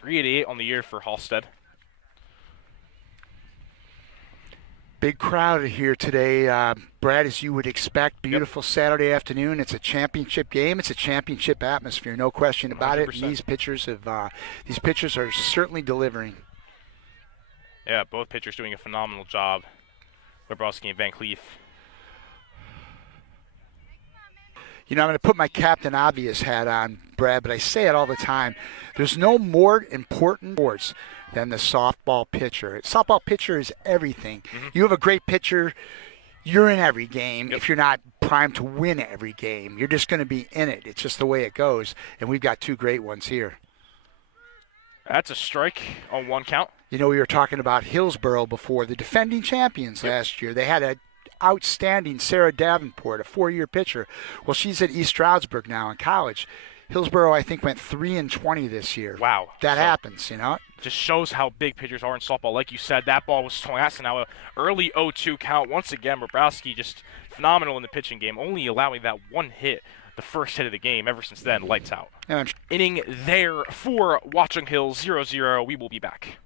388 on the year for Halstead. Big crowd here today, Brad, as you would expect. Beautiful Saturday afternoon. It's a championship game. It's a championship atmosphere, no question about 100%. it. And these pitchers are certainly delivering. Yeah, both pitchers doing a phenomenal job. Bobrovsky and Van Cleef. You know, I'm going to put my Captain Obvious hat on, Brad, but I say it all the time. There's no more important sports than the softball pitcher. Softball pitcher is everything. Mm-hmm. You have a great pitcher, you're in every game. Yep. If you're not primed to win every game, you're just going to be in it. It's just the way it goes, and we've got 2 great ones here. That's a strike on 1 count. You know, we were talking about Hillsborough before, the defending champions last year. They had a outstanding Sarah Davenport, a 4-year pitcher. Well, she's at East Stroudsburg now in college. Hillsborough, I think, went 3-20 this year. Wow. That happens, you know. Just shows how big pitchers are in softball. Like you said, that ball was swung at, so now an early 0-2 count. Once again, Bobrovsky just phenomenal in the pitching game, only allowing that 1 hit, the first hit of the game. Ever since then, lights out. Inning there for Watchung Hills, 0-0. We will be back.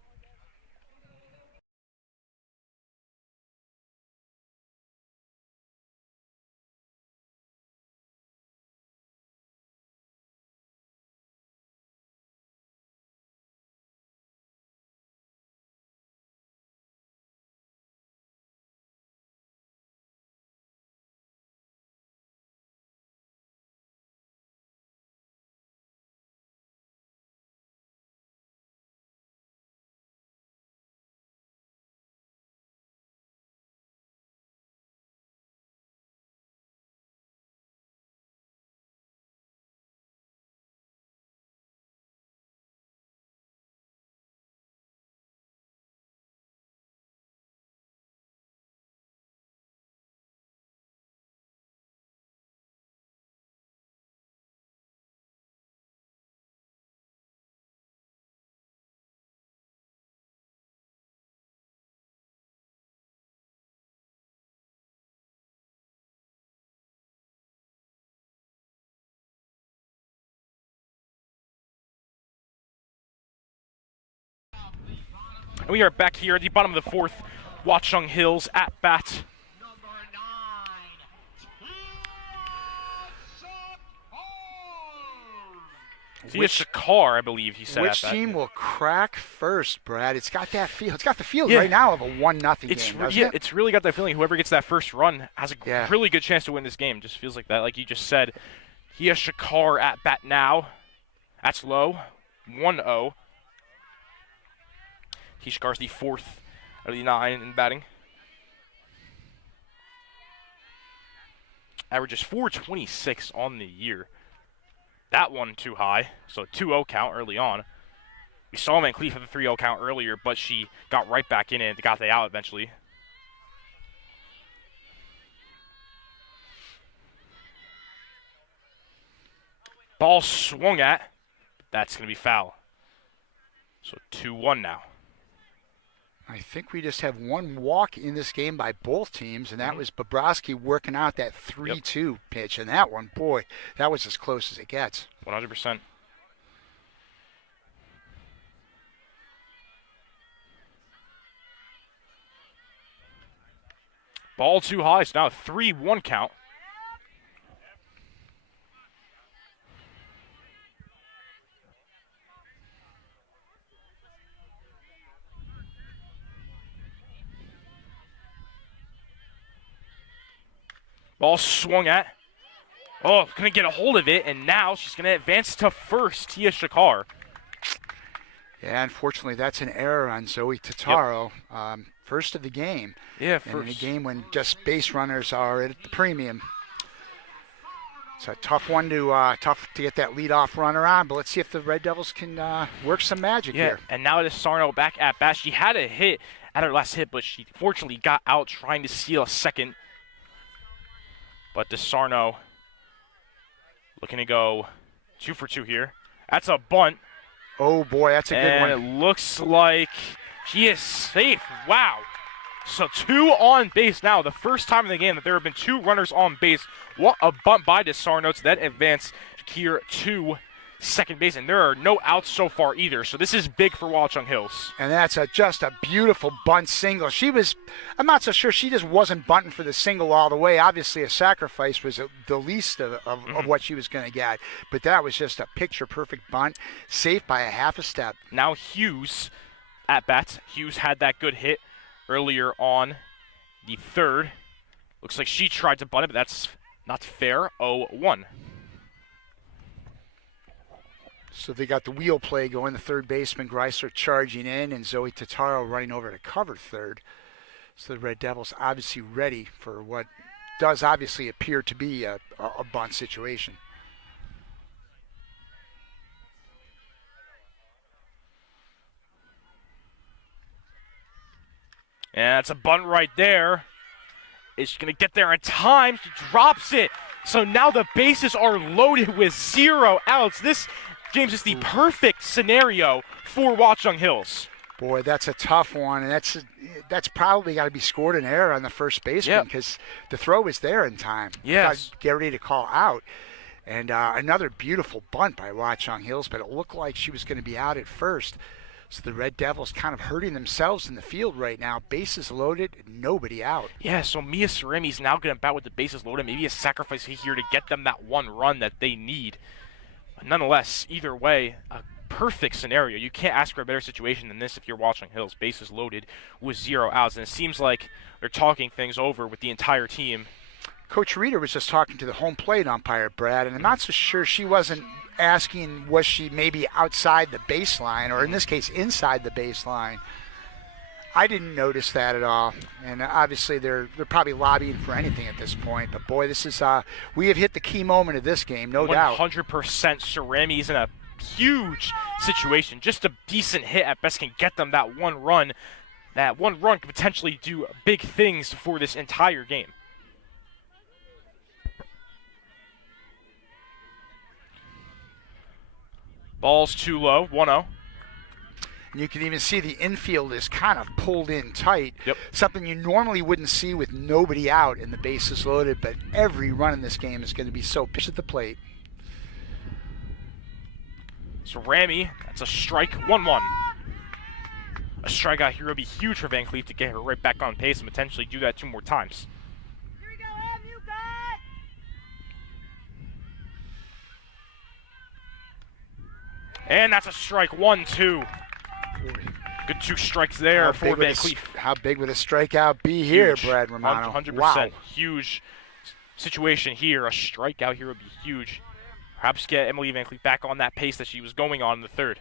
And we are back here at the bottom of the 4th. Watchung Hills at bat. Tia Shakar, I believe he said. Which at team that. will crack first, Brad? It's got that feel. It's got the feel right now of a 1-0 game, doesn't it? It's really got that feeling. Whoever gets that first run has a really good chance to win this game. Just feels like that. Like you just said, Tia Shakar at bat now. That's low. 1-0. Tia Shakar's the 4th out of the 9 in batting. Averages .426 on the year. That one too high, so 2-0 count early on. We saw Van Cleef with a 3-0 count earlier, but she got right back in it and got the out eventually. Ball swung at. That's going to be foul. So 2-1 now. I think we just have 1 walk in this game by both teams, and that was Bobrovsky working out that 3-2 pitch. And that one, boy, that was as close as it gets. 100%. Ball too high. It's now a 3-1 count. Ball swung at. Oh, going to get a hold of it, and now she's going to advance to first, Tia Shakar. Yeah, unfortunately, that's an error on Zoe Totaro. First of the game. Yeah, and in a game when just base runners are at the premium. It's a tough one to get that leadoff runner on, but let's see if the Red Devils can work some magic here. And now it is Sarno back at bat. She had a hit at her last hit, but she fortunately got out trying to steal a second. But DeSarno looking to go 2 for 2 here. That's a bunt. Oh, boy, that's a good one. And it looks like she is safe. Wow. So 2 on base now. The first time in the game that there have been 2 runners on base. What a bunt by DeSarno to that advance here to second base. And there are no outs so far either. So this is big for Watchung Hills. And that's just a beautiful bunt single. I'm not so sure, she just wasn't bunting for the single all the way. Obviously, a sacrifice was the least of what she was going to get. But that was just a picture-perfect bunt, safe by a half a step. Now Hughes at bat. Hughes had that good hit earlier on the third. Looks like she tried to bunt it, but that's not fair. 0-1. So they got the wheel play going. The third baseman, Greisler, charging in, and Zoe Totaro running over to cover third. So the Red Devils obviously ready for what does obviously appear to be a bunt situation. And that's a bunt right there. Is she going to get there in time? She drops it. So now the bases are loaded with 0 outs. This, James, is the perfect scenario for Watchung Hills. Boy, that's a tough one, and that's probably got to be scored an error on the first baseman because the throw was there in time. Yes. Get ready to call out. And another beautiful bunt by Watchung Hills, but it looked like she was going to be out at first. So the Red Devils kind of hurting themselves in the field right now. Bases loaded, nobody out. Yeah, so Mia Saremi's now going to bat with the bases loaded. Maybe a sacrifice here to get them that one run that they need. But nonetheless, either way, a perfect scenario. You can't ask for a better situation than this if you're Watchung Hills. Bases loaded with 0 outs. And it seems like they're talking things over with the entire team. Coach Reeder was just talking to the home plate umpire, Brad, and I'm not so sure she wasn't asking was she maybe outside the baseline, or in this case inside the baseline. I didn't notice that at all, and obviously they're probably lobbying for anything at this point. But boy, this is we have hit the key moment of this game, no doubt. 100% Saremi's in a huge situation. Just a decent hit at best can get them that one run. That one run could potentially do big things for this entire game. Ball's too low, 1-0. And you can even see the infield is kind of pulled in tight. Yep. Something you normally wouldn't see with nobody out and the bases loaded, but every run in this game is going to be so pitched at the plate. So Rami, that's a strike, 1-1. A strikeout here would be huge for Van Cleef to get her right back on pace and potentially do that 2 more times. And that's a strike, 1-2. Good 2 strikes there for Van Cleef. How big would a strikeout be here, Huge. Brad Romano? 100%. Wow. Huge situation here. A strikeout here would be huge. Perhaps get Emily Van Cleef back on that pace that she was going on in the third.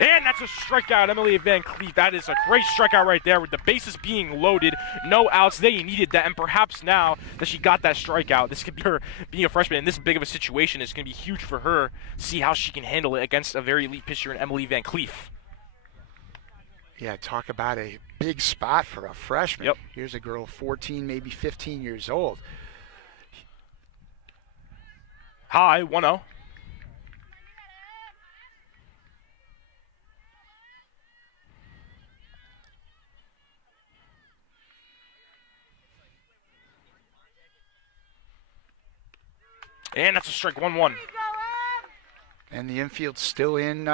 And that's a strikeout, Emily Van Cleef. That is a great strikeout right there with the bases being loaded. No outs. They needed that. And perhaps now that she got that strikeout, this could be her being a freshman in this big of a situation. It's going to be huge for her. See how she can handle it against a very elite pitcher in Emily Van Cleef. Yeah, talk about a big spot for a freshman. Yep. Here's a girl 14, maybe 15 years old. High, 1-0. And that's a strike, 1-1. And the infield's still in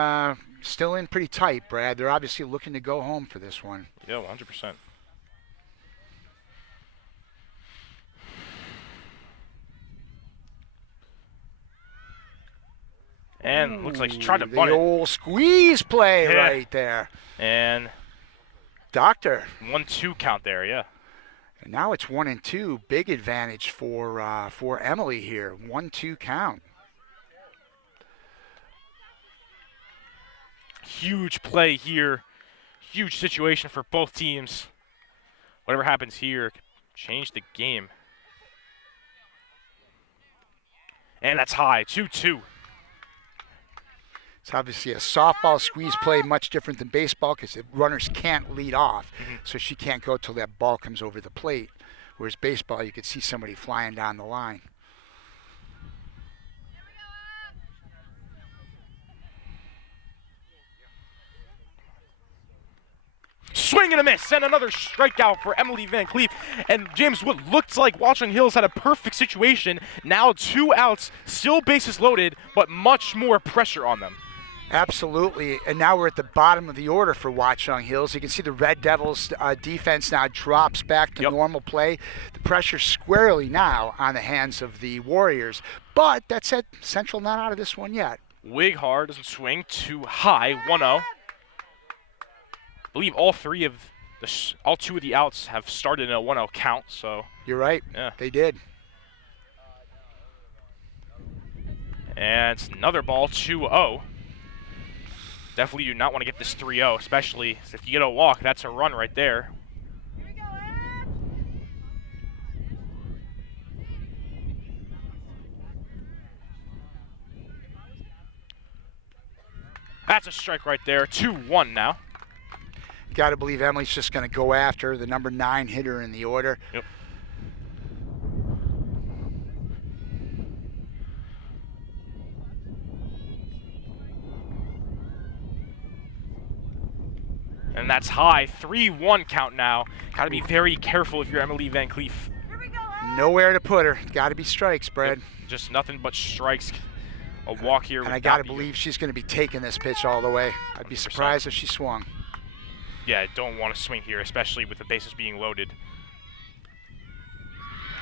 pretty tight, Brad. They're obviously looking to go home for this one. Yeah, 100%. And looks like she tried to bunt the it. old squeeze play Yeah. right there. And Doctor. 1-2 count there, yeah. And now it's 1-2. Big advantage for Emily here. 1-2 count. Huge play here. Huge situation for both teams. Whatever happens here could change the game. And that's high, 2-2. It's obviously a softball squeeze play, much different than baseball because the runners can't lead off, so she can't go till that ball comes over the plate. Whereas baseball, you could see somebody flying down the line. Swing and a miss, and another strikeout for Emily Van Cleef. And James, what looked like Watchung Hills had a perfect situation. Now 2 outs, still bases loaded, but much more pressure on them. Absolutely, and now we're at the bottom of the order for Watchung Hills. You can see the Red Devils' defense now drops back to normal play. The pressure squarely now on the hands of the Warriors. But that said, Central not out of this one yet. Wighar doesn't swing, too high, 1-0. I believe all 2 of the outs have started in a 1-0 count, so. You're right, they did. And it's another ball, 2-0. Definitely do not want to get this 3-0, especially if you get a walk, that's a run right there. That's a strike right there, 2-1 now. Got to believe Emily's just going to go after the number 9 hitter in the order. Yep. And that's high, 3-1 count now. Got to be very careful if you're Emily Van Cleef. Nowhere to put her. Got to be strikes, Brad. Yep. Just nothing but strikes. A walk here. And I got to believe she's going to be taking this pitch all the way. I'd be surprised if she swung. Yeah, I don't want to swing here, especially with the bases being loaded.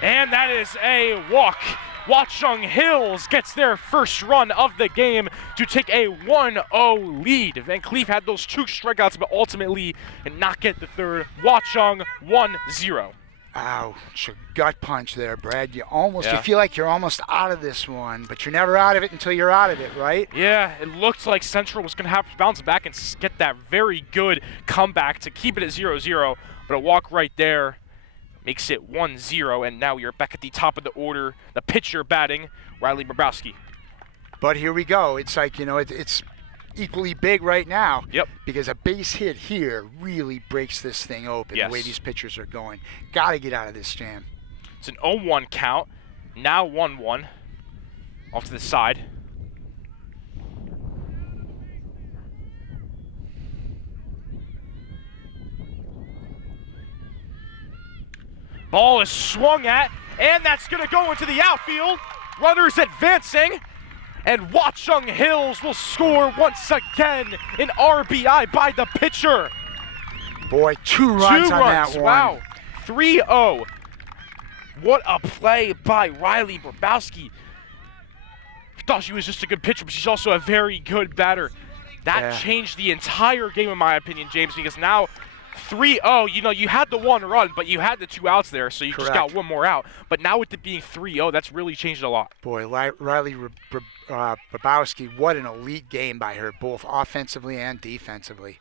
And that is a walk. Watchung Hills gets their first run of the game to take a 1-0 lead. Van Cleef had those 2 strikeouts, but ultimately did not get the third. Watchung 1-0. Ouch, a gut punch there, Brad. You feel like you're almost out of this one, but you're never out of it until you're out of it, right? Yeah, it looked like Central was going to have to bounce back and get that very good comeback to keep it at 0-0, but a walk right there makes it 1-0, and now we are back at the top of the order. The pitcher batting, Riley Bobrowski. But here we go. It's like, it's equally big right now. Yep. Because a base hit here really breaks this thing open, the way these pitchers are going. Got to get out of this jam. It's an 0-1 count. Now 1-1. Off to the side. Ball is swung at, and that's going to go into the outfield. Runners advancing, and Watchung Hills will score once again. An RBI by the pitcher. Boy, 2 runs on that one. Wow. 3-0. What a play by Riley Bobrowski. Thought she was just a good pitcher, but she's also a very good batter. That changed the entire game, in my opinion, James, because now 3-0, you had the 1 run, but you had the 2 outs there, so you just got 1 more out. But now with it being 3-0, that's really changed a lot. Boy, Riley Bobrowski, what an elite game by her, both offensively and defensively.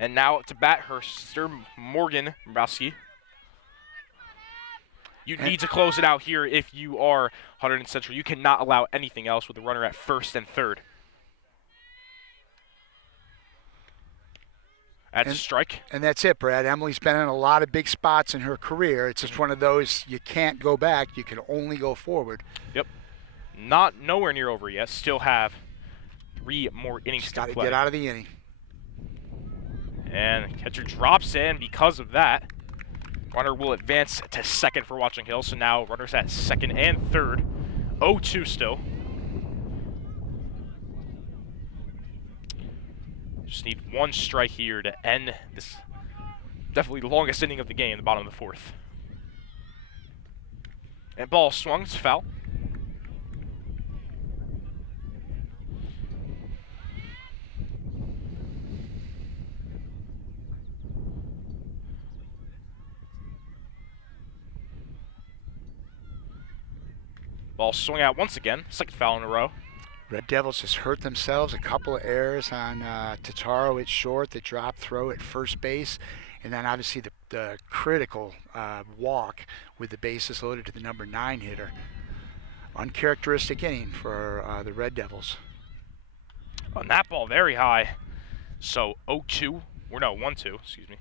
And now to bat her sister, Morgan Bobrowski. You need to close it out here if you are Hunterdon Central. You cannot allow anything else with the runner at first and third. That's a strike. And that's it, Brad. Emily's been in a lot of big spots in her career. It's just one of those, you can't go back. You can only go forward. Yep. Nowhere near over yet. Still have 3 more innings to play. Got to get out of the inning. And catcher drops in because of that. Runner will advance to second for Watchung Hills. So now runners at second and third. 0-2 still. Just need 1 strike here to end this definitely the longest inning of the game, the bottom of the 4th. And ball swung, it's foul. Ball swung out once again, 2nd foul in a row. Red Devils just hurt themselves. A couple of errors on Totaro at short, the drop throw at first base, and then obviously the critical walk with the bases loaded to the number 9 hitter. Uncharacteristic inning for the Red Devils. On that ball, very high. So 0-2, or no, 1-2, excuse me.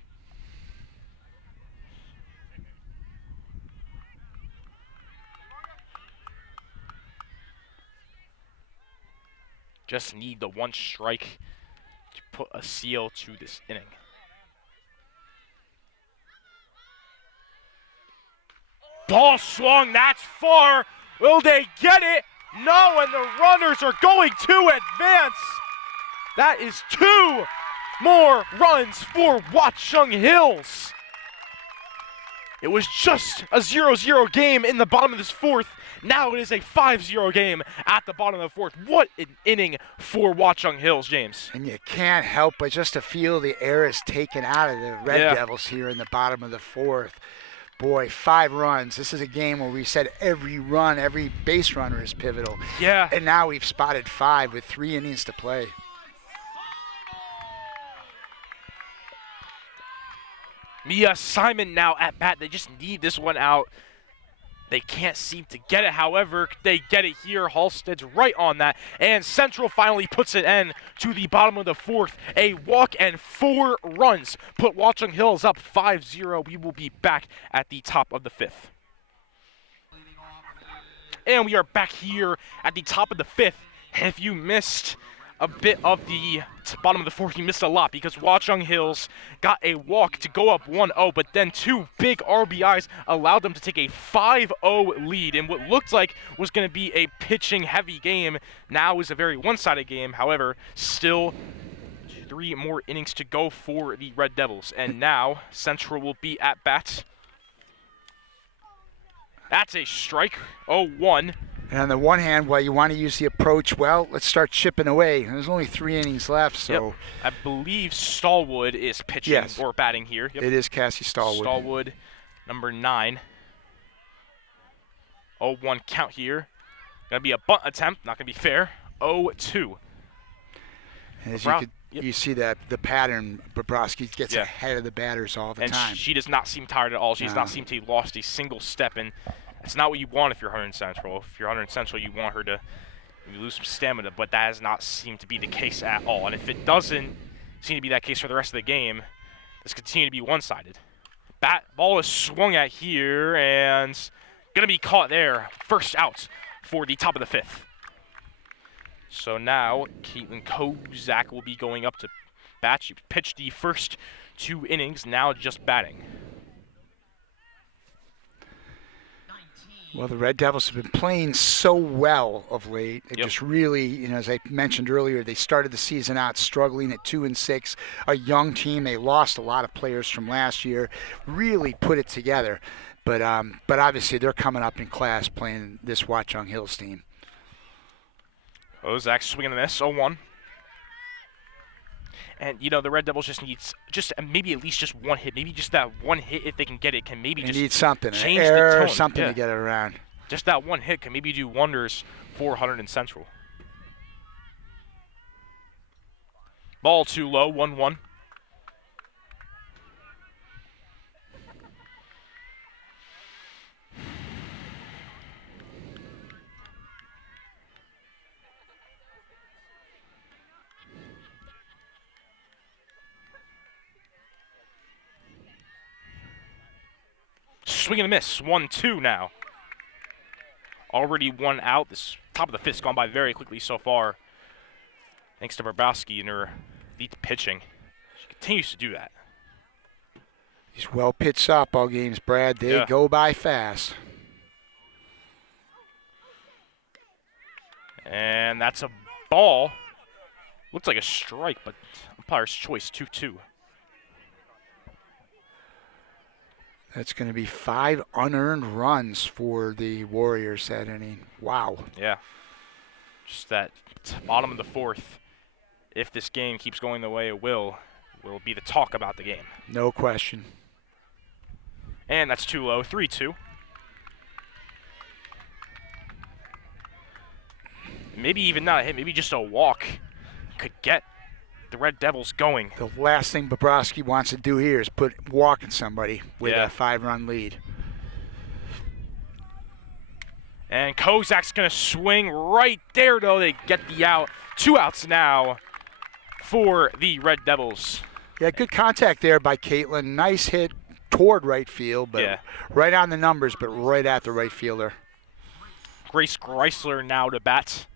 Just need the one strike to put a seal to this inning. Ball swung, that's far. Will they get it? No, and the runners are going to advance. That is 2 more runs for Watchung Hills. It was just a 0-0 game in the bottom of this 4th. Now it is a 5-0 game at the bottom of the 4th. What an inning for Watchung Hills, James. And you can't help but just to feel the air is taken out of the Red Devils here in the bottom of the 4th. Boy, 5 runs. This is a game where we said every run, every base runner is pivotal. Yeah. And now we've spotted 5 with 3 innings to play. Mia Simon now at bat. They just need this one out. They can't seem to get it. However, they get it here. Halstead's right on that. And Central finally puts an end to the bottom of the 4th. A walk and 4 runs put Watchung Hills up 5-0. We will be back at the top of the 5th. And we are back here at the top of the 5th. If you missed a bit of the bottom of the 4th, you missed a lot because Watchung Hills got a walk to go up 1-0, but then 2 big RBIs allowed them to take a 5-0 lead in what looked like was going to be a pitching-heavy game. Now is a very one-sided game. However, still 3 more innings to go for the Red Devils, and now Central will be at bat. That's a strike, 0-1. And on the one hand, while you want to use the approach, well, let's start chipping away. There's only 3 innings left, so. Yep. I believe Stallwood is pitching or batting here. Yep. It is Cassie Stallwood. Stallwood, number 9. 0-1 count here. Gonna be a bunt attempt, not gonna be fair. 0-2. As you see that the pattern, Bobrovsky gets ahead of the batters all the time. And she does not seem tired at all. She does not seem to have lost a single step, and it's not what you want if you're Hunterdon Central. If you're Hunterdon Central, you want her to lose some stamina, but that does not seem to be the case at all. And if it doesn't seem to be that case for the rest of the game, this continue to be one-sided. Ball is swung at here, and gonna be caught there. First out for the top of the 5th. So now Caitlin Kozak will be going up to bat. She pitched the first 2 innings, now just batting. Well, the Red Devils have been playing so well of late. They just really, as I mentioned earlier, they started the season out struggling at 2-6. A young team. They lost a lot of players from last year. Really put it together. But obviously they're coming up in class playing this Watchung Hills team. Kozak swinging and miss, 0-1. And, the Red Devils just needs maybe at least just one hit. Maybe just that one hit, if they can get it, can maybe just need something, change an error the tone. Or something to get it around. Just that one hit can maybe do wonders for Hunterdon Central. Ball too low, 1-1. Swing and a miss, 1-2 now. Already 1 out. This top of the 5th's gone by very quickly so far. Thanks to Bobrovsky and her elite pitching. She continues to do that. These well-pitched softball games, Brad, they go by fast. And that's a ball. Looks like a strike, but umpire's choice, 2-2. That's going to be 5 unearned runs for the Warriors that inning. Wow. Yeah. Just that bottom of the 4th, if this game keeps going the way it will be the talk about the game. No question. And that's too low, 3-2. Maybe even not a hit, maybe just a walk could get the Red Devils going. The last thing Bobrovsky wants to do here is walking somebody with Yeah. a 5-run lead. And Kozak's going to swing right there, though. They get the out. 2 outs now for the Red Devils. Yeah, good contact there by Caitlin. Nice hit toward right field, but right on the numbers, but right at the right fielder. Grace Greisler now to bat.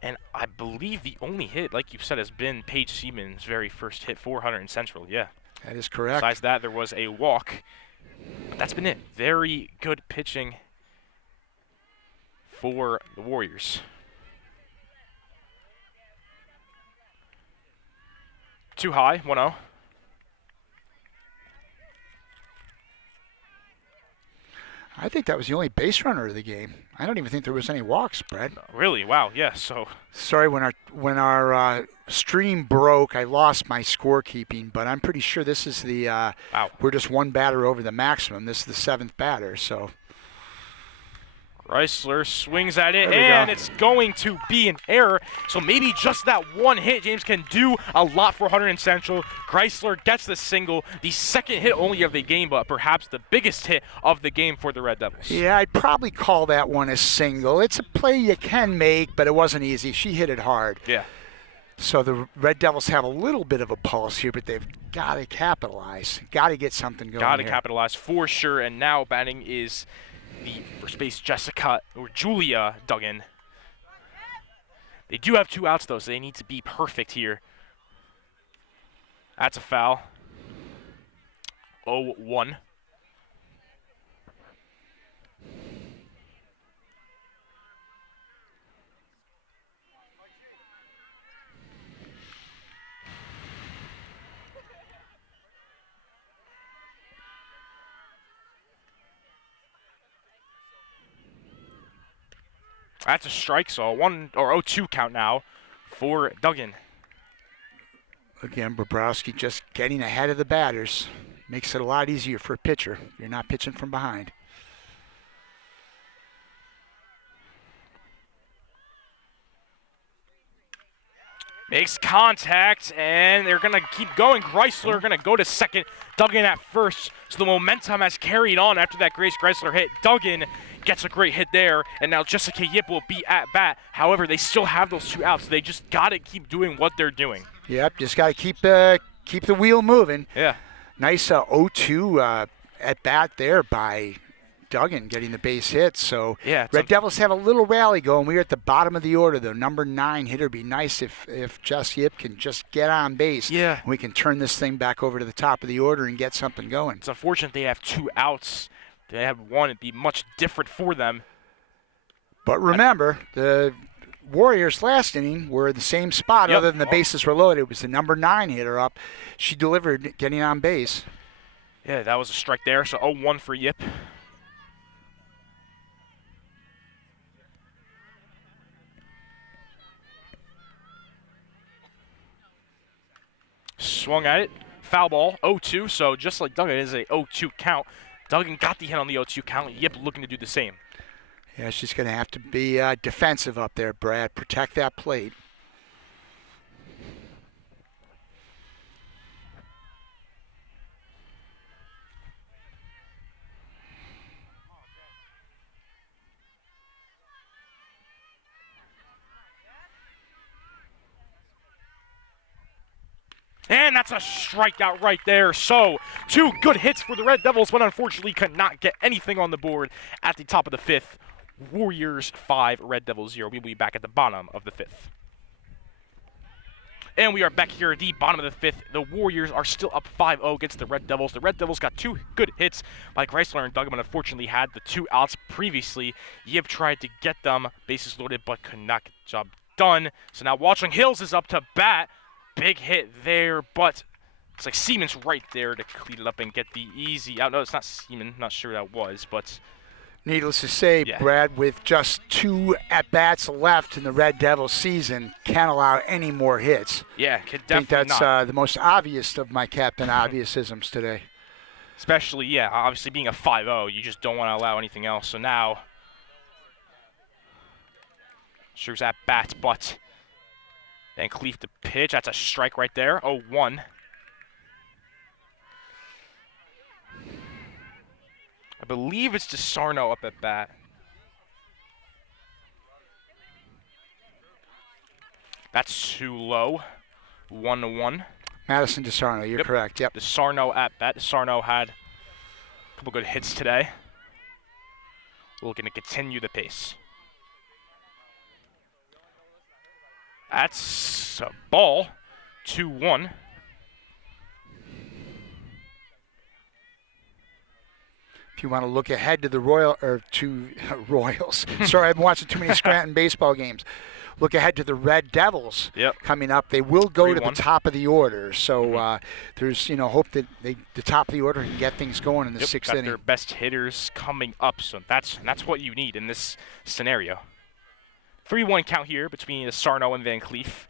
And I believe the only hit, like you said, has been Paige Seaman's very first hit for Hunterdon Central. Yeah. That is correct. Besides that, there was a walk. But that's been it. Very good pitching for the Warriors. 2 high, 1-0. I think that was the only base runner of the game. I don't even think there was any walks, Brad. Really? Wow. Yeah. So. Sorry, when our stream broke, I lost my scorekeeping, but I'm pretty sure this is the Wow. we're just 1 batter over the maximum. This is the 7th batter, so. Greisler swings at it, There we and go. it's going to be an error. So maybe just that one hit, James, can do a lot for Hunterdon Central. Greisler gets the single, the second hit only of the game, but perhaps the biggest hit of the game for the Red Devils. Yeah, I'd probably call that one a single. It's a play you can make, but it wasn't easy. She hit it hard. Yeah. So the Red Devils have a little bit of a pulse here, but they've got to capitalize. Got to get something going. Got to here. capitalize for sure, and now batting is the first base Julia Duggan. They do have 2 outs, though, so they need to be perfect here. That's a foul. 0-1. That's a strike, so a 0-2 count now for Duggan. Again, Bobrovsky just getting ahead of the batters. Makes it a lot easier for a pitcher. You're not pitching from behind. Makes contact, and they're going to keep going. Greisler going to go to second. Duggan at first. So the momentum has carried on after that Grace Greisler hit. Duggan gets a great hit there, and now Jessica Yip will be at bat. However, they still have those 2 outs. So they just got to keep doing what they're doing. Yep, just got to keep the wheel moving. Yeah. Nice 0-2 at bat there by Duggan getting the base hit. So Yeah, Red Devils have a little rally going. We're at the bottom of the order, though. Number 9 hitter would be nice if Jess Yip can just get on base. Yeah. We can turn this thing back over to the top of the order and get something going. It's unfortunate they have 2 outs. If they had 1, it'd be much different for them. But remember, the Warriors last inning were in the same spot. Yep. Other than the bases were loaded. It was the number 9 hitter up. She delivered getting on base. Yeah, that was a strike there, so 0-1 for Yip. Swung at it, foul ball, 0-2, so just like Duggan, it is a 0-2 count. Duggan got the hit on the 0-2 count. Yip looking to do the same. Yeah, she's going to have to be defensive up there, Brad. Protect that plate. And that's a strikeout right there. So 2 good hits for the Red Devils, but unfortunately could not get anything on the board at the top of the 5th. Warriors 5, Red Devils 0. We will be back at the bottom of the 5th. And we are back here at the bottom of the 5th. The Warriors are still up 5-0 against the Red Devils. The Red Devils got 2 good hits by Greisler and Duggan, but unfortunately had the 2 outs previously. Yip tried to get them, bases loaded, but could not get the job done. So now Watchung Hills is up to bat. Big hit there, but it's like Seaman's right there to clean it up and get the easy out. No, it's not Seaman. Not sure that was, but Needless to say, Yeah. Brad, with just 2 at-bats left in the Red Devils season, can't allow any more hits. yeah, could I think definitely that's not. the most obvious of my Captain Obvious-isms today. Especially, yeah, obviously being a 5-0, you just don't want to allow anything else. So now Scher's at bat, but Van Cleef to pitch. That's a strike right there. 0-1. I believe it's DeSarno up at bat. That's too low. 1-1. Madison DeSarno, you're correct. Yep. DeSarno at bat. DeSarno had a couple good hits today. Looking to continue the pace. That's a ball. 2-1. If you want to look ahead to the Royals. Sorry, I've been watching too many Scranton baseball games. Look ahead to the Red Devils coming up. They will go to the top of the order. So there's hope that the top of the order can get things going in the sixth inning. Their best hitters coming up. So that's what you need in this scenario. 3-1 count here between Sarno and Van Cleef.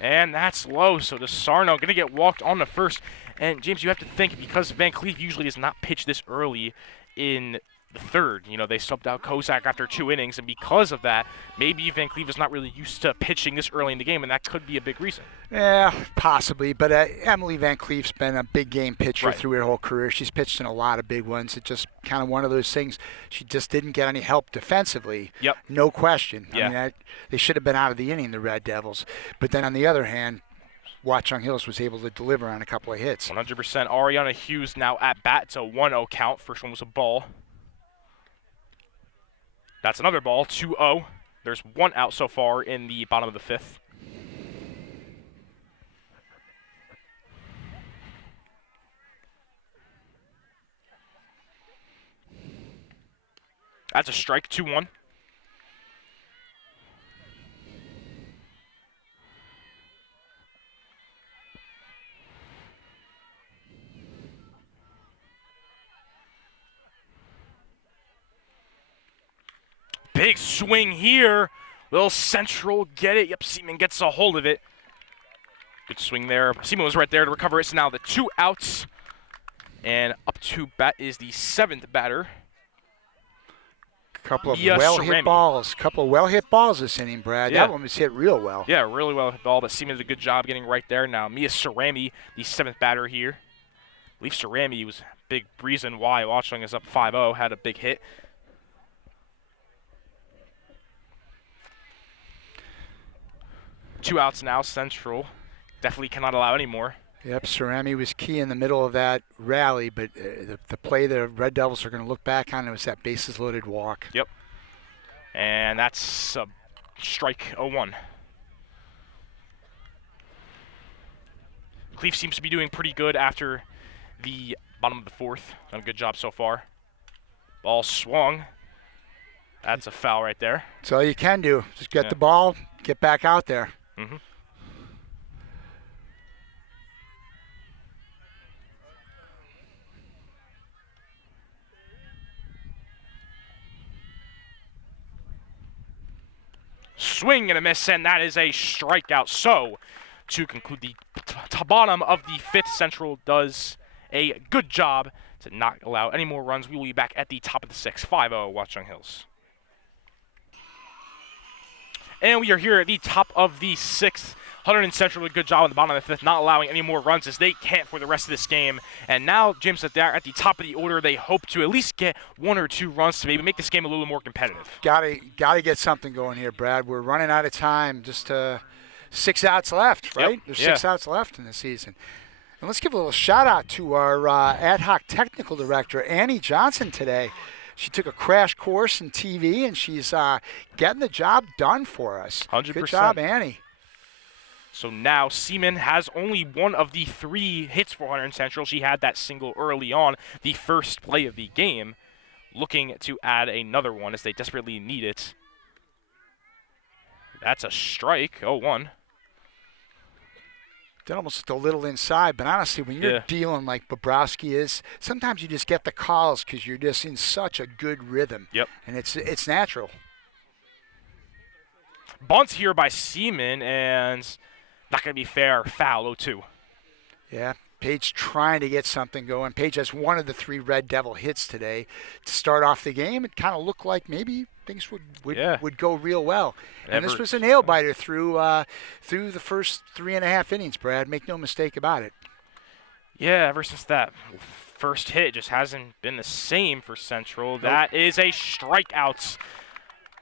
And that's low, so DeSarno going to get walked on the first. And, James, you have to think, because Van Cleef usually does not pitch this early in the third. They subbed out Kozak after 2 innings, and because of that, maybe Van Cleef is not really used to pitching this early in the game, and that could be a big reason. Yeah, possibly, but Emily Van Cleef's been a big game pitcher through her whole career. She's pitched in a lot of big ones. It's just kind of one of those things. She just didn't get any help defensively. Yep. No question. Yeah. I mean, they should have been out of the inning, the Red Devils. But then on the other hand, Watchung Hills was able to deliver on a couple of hits. 100%. Ariana Hughes now at bat. It's a 1-0 count. First one was a ball. That's another ball, 2-0. There's 1 out so far in the bottom of the 5th. That's a strike, 2-1. Big swing here. Little Central get it. Yep, Seaman gets a hold of it. Good swing there. Seaman was right there to recover it. So now the 2 outs. And up to bat is the 7th batter. Couple of well-hit balls. Couple of well-hit balls this inning, Brad. Yeah. That one was hit real well. Yeah, really well hit ball, but Seaman did a good job getting right there. Now Mia Cerami, the 7th batter here. I believe Cerami was a big reason why Watchung is up 5-0, had a big hit. Two outs now, Central. Definitely cannot allow any more. Yep, Cerami was key in the middle of that rally, but the play the Red Devils are going to look back on was that bases-loaded walk. Yep. And that's a strike, 0-1. Cleef seems to be doing pretty good after the bottom of the 4th. Done a good job so far. Ball swung. That's a foul right there. That's all you can do. Just get the ball, get back out there. Mm-hmm. Swing and a miss, and that is a strikeout. So, to conclude the bottom of the 5th, Central does a good job to not allow any more runs. We will be back at the top of the 6th, 5-0 Watchung Hills. And we are here at the top of the 6th. Hunterdon Central did a good job on the bottom of the 5th, not allowing any more runs as they can't for the rest of this game. And now, Jim said they're at the top of the order. They hope to at least get 1 or 2 runs to maybe make this game a little more competitive. Gotta get something going here, Brad. We're running out of time. Just 6 outs left, right? Yep. There's 6 outs left in the season. And let's give a little shout out to our ad hoc technical director, Annie Johnson, today. She took a crash course in TV, and she's getting the job done for us. 100%. Good job, Annie. So now Seaman has only 1 of the 3 hits for Hunterdon Central. She had that single early on, the first play of the game, looking to add another one as they desperately need it. That's a strike, 0-1. That almost looked a little inside, but honestly, when you're dealing like Bobrowski is, sometimes you just get the calls because you're just in such a good rhythm. Yep. And it's natural. Bunt here by Seaman, and not going to be fair. Foul, 0-2. Yeah, Page trying to get something going. Page has 1 of the 3 Red Devil hits today. To start off the game, it kind of looked like maybe things would Yeah. would go real well. And this Never- was a nail biter through the first 3.5 innings, Brad. Make no mistake about it. Yeah, ever since that first hit, it just hasn't been the same for Central. That is a strikeout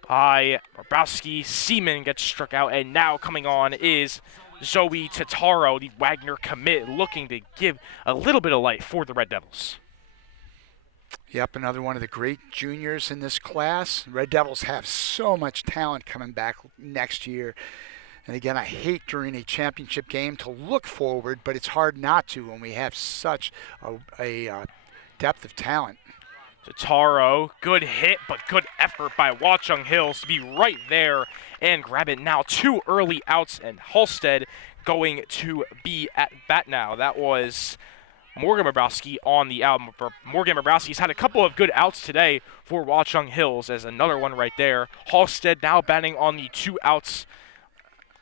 by Bobrowski. Seaman gets struck out, and now coming on is Zoe Totaro, the Wagner commit, looking to give a little bit of light for the Red Devils. Yep, another one of the great juniors in this class. Red Devils have so much talent coming back next year. And again, I hate during a championship game to look forward, but it's hard not to when we have such a depth of talent. Totaro, good hit, but good effort by Watchung Hills to be right there and grab it now. 2 early outs, and Halstead going to be at bat now. That was Morgan Bobrowski on the out. Morgan Bobrowski's had a couple of good outs today for Watchung Hills, as another one right there. Halstead now batting on the 2 outs.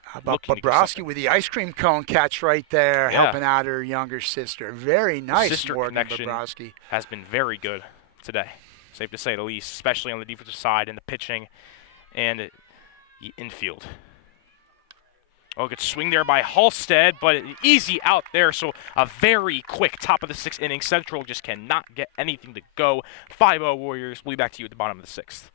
How about Bobrowski with the ice cream cone catch right there, Yeah. helping out her younger sister. Very nice, Sister Morgan connection Bobrowski. has been very good today, safe to say the least, especially on the defensive side and the pitching and the infield. Oh, good swing there by Halstead, but an easy out there, so a very quick top of the 6th inning. Central just cannot get anything to go. 5-0 Warriors. We'll be back to you at the bottom of the 6th.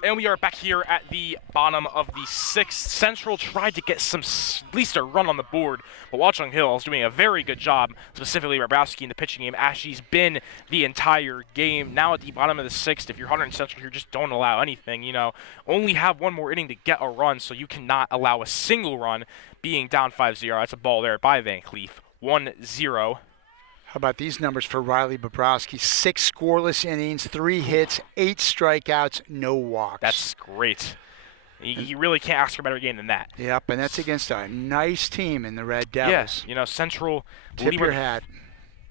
And we are back here at the bottom of the 6th. Central tried to get at least a run on the board, but Watchung Hills doing a very good job, specifically Bobrowski in the pitching game, as she's been the entire game. Now at the bottom of the 6th, if you're Hunterdon Central here, just don't allow anything. You know, only have one more inning to get a run, so you cannot allow a single run. Being down 5-0, that's a ball there by Van Cleef. 1-0. How about these numbers for Riley Bobrowski? 6 scoreless innings, 3 hits, 8 strikeouts, no walks. That's great. You really can't ask for a better game than that. Yep, and that's against a nice team in the Red Devils. Yes, you know, Central. Tip your hat.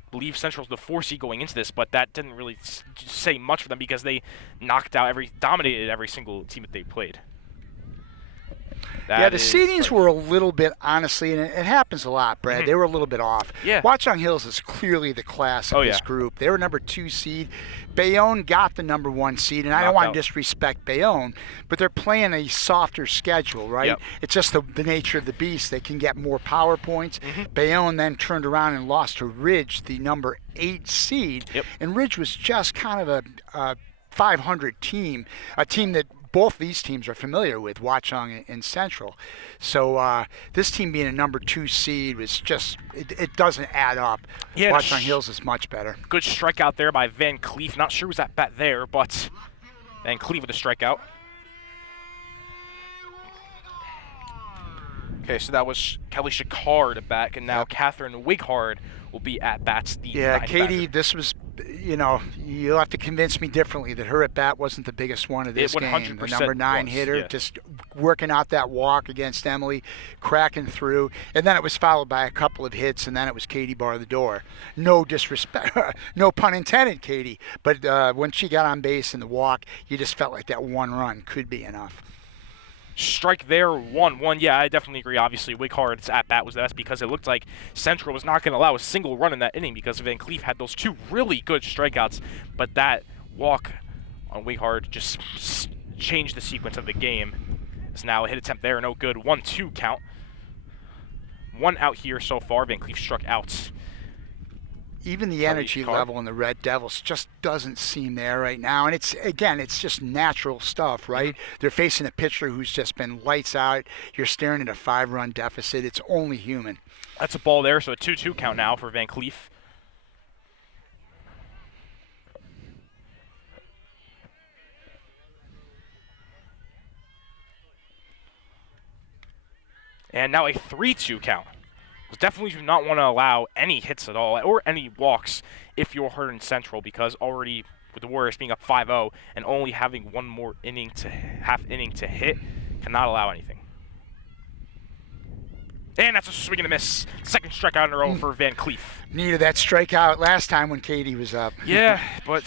Believe Central's the 4 seed going into this, but that didn't really say much for them because they dominated every single team that they played. Yeah, the seedings were a little bit, honestly, and it happens a lot, Brad. They were a little bit off. Yeah. Watchung Hills is clearly the class of this group. They were number 2 seed. Bayonne got the number 1 seed, and I don't want to disrespect Bayonne, but they're playing a softer schedule, right? Yep. It's just the nature of the beast. They can get more power points. Bayonne then turned around and lost to Ridge, the number 8 seed, and Ridge was just kind of a 500 team, a team that both these teams are familiar with, Watchung and Central. So this team being a number 2 seed was just, it doesn't add up. Yeah, Watchung Hills is much better. Good strikeout there by Van Cleef. Not sure who's at bat there, but Van Cleef with a strikeout. Okay, so that was Kelly Shakard at bat, and now Catherine Wighard will be at bats. Yeah, Katie, this was, you know, you'll have to convince me differently that her at bat wasn't the biggest one of this game. The number 9 hitter, just working out that walk against Emily, cracking through, and then it was followed by a couple of hits, and then it was Katie bar the door. No disrespect, no pun intended, Katie, but when she got on base in the walk, you just felt like that one run could be enough. Strike there, 1-1. Yeah, I definitely agree. Obviously, Wighard's at-bat was the best because it looked like Central was not going to allow a single run in that inning because Van Cleef had those 2 really good strikeouts, but that walk on Wighard just changed the sequence of the game. It's now a hit attempt there, no good. 1-2 count. 1 out here so far. Van Cleef struck out. Even the energy level in the Red Devils just doesn't seem there right now. And it's, again, it's just natural stuff, right? They're facing a pitcher who's just been lights out. You're staring at a 5-run deficit. It's only human. That's a ball there, so a 2-2 count now for Van Cleef. And now a 3-2 count. Definitely do not want to allow any hits at all or any walks if you're Hunterdon Central, because already with the Warriors being up 5-0 and only having one more half inning to hit, cannot allow anything. And that's a swing and a miss. Second strikeout in a row for Van Cleef. Needed that strikeout last time when Katie was up. Yeah, but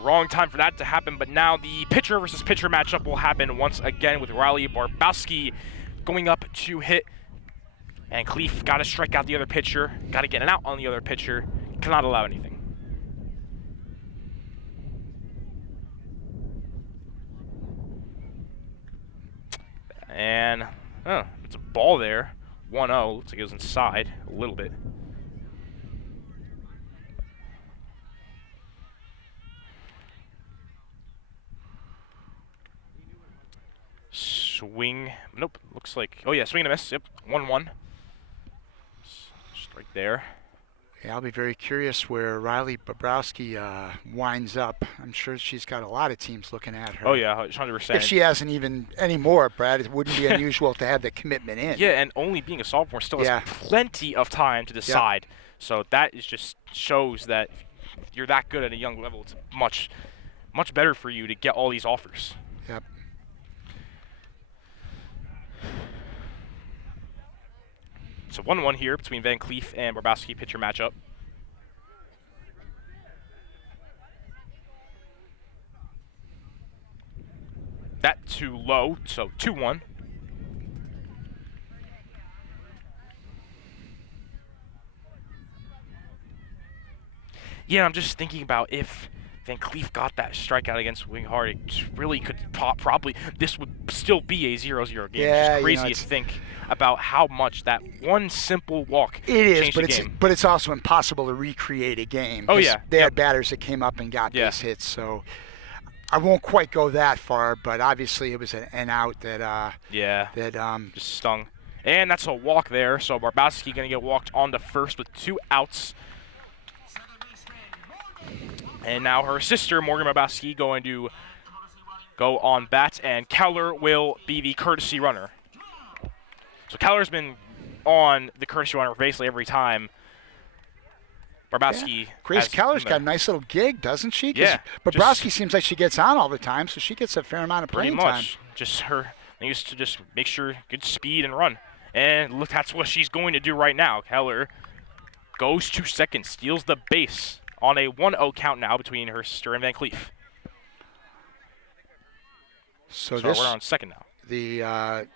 wrong time for that to happen. But now the pitcher versus pitcher matchup will happen once again with Riley Bobrowski going up to hit. And Cleef got to strike out the other pitcher, got to get an out on the other pitcher, cannot allow anything. And it's a ball there. 1-0. Looks like it was inside a little bit. Swing. Nope. Looks like. Oh, yeah. Swing and a miss. Yep. 1-1. Just right there. Yeah, I'll be very curious where Riley Bobrowski winds up. I'm sure she's got a lot of teams looking at her. Oh, yeah. 100%. If she hasn't even any more, Brad, it wouldn't be unusual to have the commitment in. Yeah, and only being a sophomore still has plenty of time to decide. Yep. So that is just shows that if you're that good at a young level, it's much better for you to get all these offers. Yep. So 1-1 here between Van Cleef and Bobrowski pitcher matchup. That too low, so 2-1. Yeah, I'm just thinking about if Van Cleef got that strikeout against Winghart, it really could probably, this would still be a 0-0 game. Yeah, it's just crazy to think about how much that one simple walk changed the game. But it's also impossible to recreate a game. Oh, yeah. They had batters that came up and got base hits, so I won't quite go that far, but obviously it was an out that just stung. And that's a walk there, so Bobrowski going to get walked on to first with 2 outs. And now her sister, Morgan Bobrowski, going to go on bat, and Keller will be the courtesy runner. So Keller's been on the courtesy runner basically every time Bobrowski. Grace Keller's got a nice little gig, doesn't she? Yeah. Bobrowski seems like she gets on all the time, so she gets a fair amount of playing time. Pretty much. Just her used to just make sure good speed and run. And look, that's what she's going to do right now. Keller goes to second, steals the base on a 1-0 count now between her sister and Van Cleef. So we're on second now. The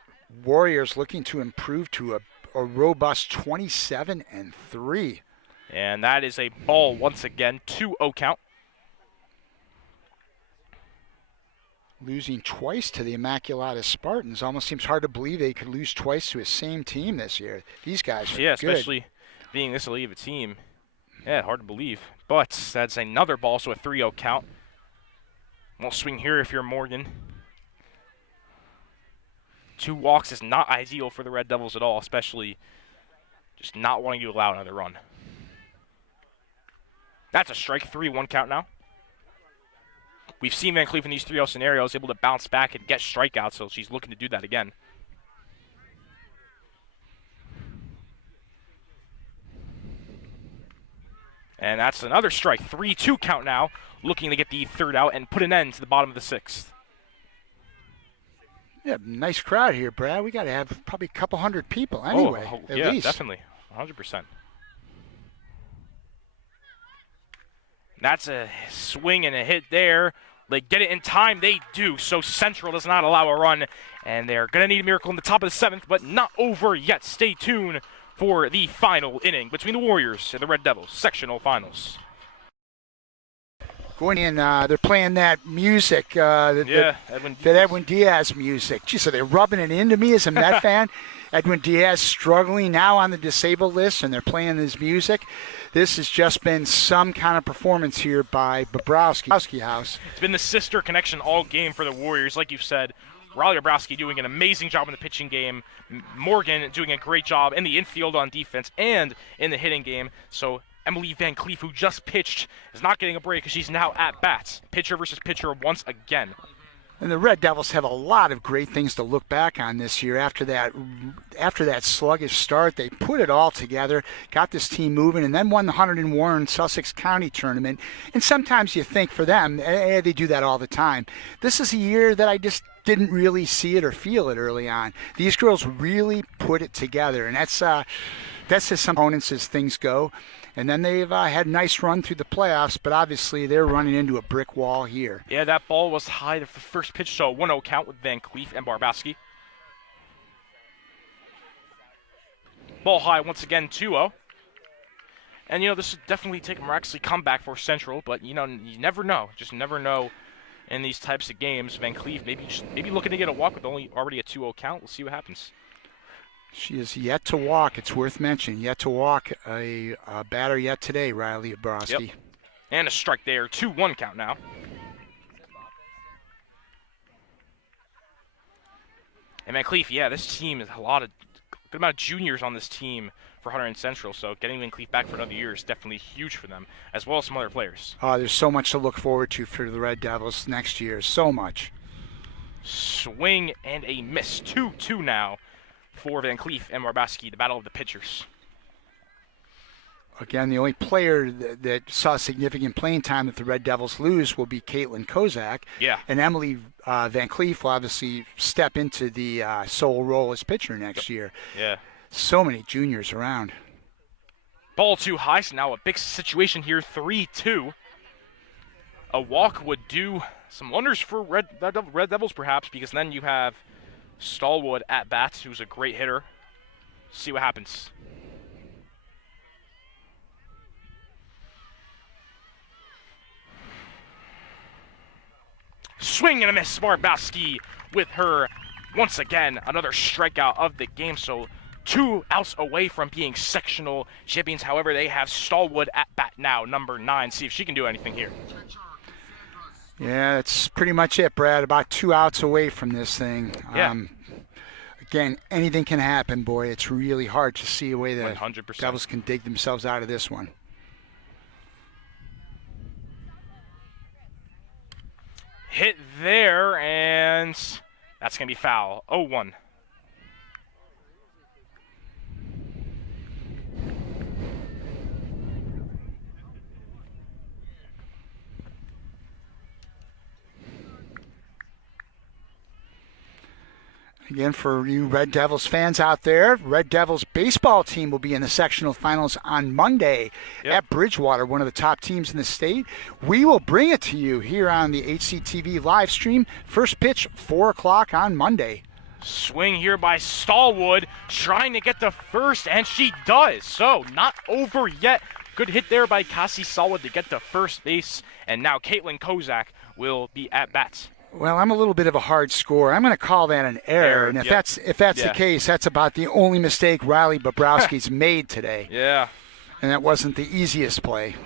Warriors looking to improve to a robust 27-3. And that is a ball once again, 2-0 count. Losing twice to the Immaculata Spartans. Almost seems hard to believe they could lose twice to a same team this year. These guys are good. Especially being this elite of a team. Yeah, hard to believe. But that's another ball, so a 3-0 count. Won't swing here if you're Morgan. 2 walks is not ideal for the Red Devils at all, especially just not wanting to allow another run. That's a strike, 3-1 count now. We've seen Van Cleef in these 3-0 scenarios able to bounce back and get strikeouts, so she's looking to do that again. And that's another strike, 3-2 count now, looking to get the third out and put an end to the bottom of the 6th. Yeah, nice crowd here, Brad. We got to have probably a couple hundred people anyway, at least. Yeah, definitely, 100%. That's a swing and a hit there. They get it in time. They do. So Central does not allow a run. And they're going to need a miracle in the top of the 7th, but not over yet. Stay tuned for the final inning between the Warriors and the Red Devils, sectional finals. Going in, they're playing that music, Edwin Diaz music. Gee, so they're rubbing it into me as a Met fan. Edwin Diaz struggling now on the disabled list, and they're playing his music. This has just been some kind of performance here by Bobrowski House. It's been the sister connection all game for the Warriors. Like you've said, Riley Bobrowski doing an amazing job in the pitching game. Morgan doing a great job in the infield on defense and in the hitting game. So Emily Van Cleef, who just pitched, is not getting a break because she's now at bats. Pitcher versus pitcher once again. And the Red Devils have a lot of great things to look back on this year. After that sluggish start, they put it all together, got this team moving, and then won the Hunterdon Warren Sussex County tournament. And sometimes you think for them, they do that all the time. This is a year that I just didn't really see it or feel it early on. These girls really put it together, and that's just some opponents as things go. And then they've had a nice run through the playoffs, but obviously they're running into a brick wall here. Yeah, that ball was high for the first pitch, so 1-0 count with Van Cleef and Bobrowski. Ball high once again, 2-0. And, this would definitely take a miraculous comeback for Central, but, you never know. Just never know in these types of games. Van Cleef maybe looking to get a walk with already a 2-0 count. We'll see what happens. She is yet to walk. It's worth mentioning. Yet to walk a batter yet today, Riley Bobrovsky. Yep. And a strike there. 2-1 count now. And Van Cleef, yeah, this team is good amount of juniors on this team for Hunterdon Central, so getting Van Cleef back for another year is definitely huge for them, as well as some other players. There's so much to look forward to for the Red Devils next year. So much. Swing and a miss. 2-2 now for Van Cleef and Bobrovsky, the battle of the pitchers. Again, the only player that saw significant playing time that the Red Devils lose will be Caitlin Kozak. Yeah. And Emily Van Cleef will obviously step into the sole role as pitcher next year. Yeah. So many juniors around. Ball too high, so now a big situation here, 3-2. A walk would do some wonders for Red Devils perhaps, because then you have Stallwood at bats, who's a great hitter. See what happens. Swing and a miss. Bobrovsky with her, once again, another strikeout of the game. So 2 outs away from being sectional champions. However, they have Stallwood at bat now, number 9. See if she can do anything here. Yeah, that's pretty much it, Brad. About 2 outs away from this thing. Yeah. Again, anything can happen, boy. It's really hard to see a way that 100%. Devils can dig themselves out of this one. Hit there, and that's going to be foul. 0-1. Again, for you Red Devils fans out there, Red Devils baseball team will be in the sectional finals on Monday at Bridgewater, one of the top teams in the state. We will bring it to you here on the HCTV live stream. First pitch, 4 o'clock on Monday. Swing here by Stallwood, trying to get the first, and she does. So, not over yet. Good hit there by Cassie Stallwood to get to first base, and now Caitlin Kozak will be at bats. Well, I'm a little bit of a hard score. I'm going to call that an error, and if that's the case, that's about the only mistake Riley Bobrovsky's made today. Yeah. And that wasn't the easiest play.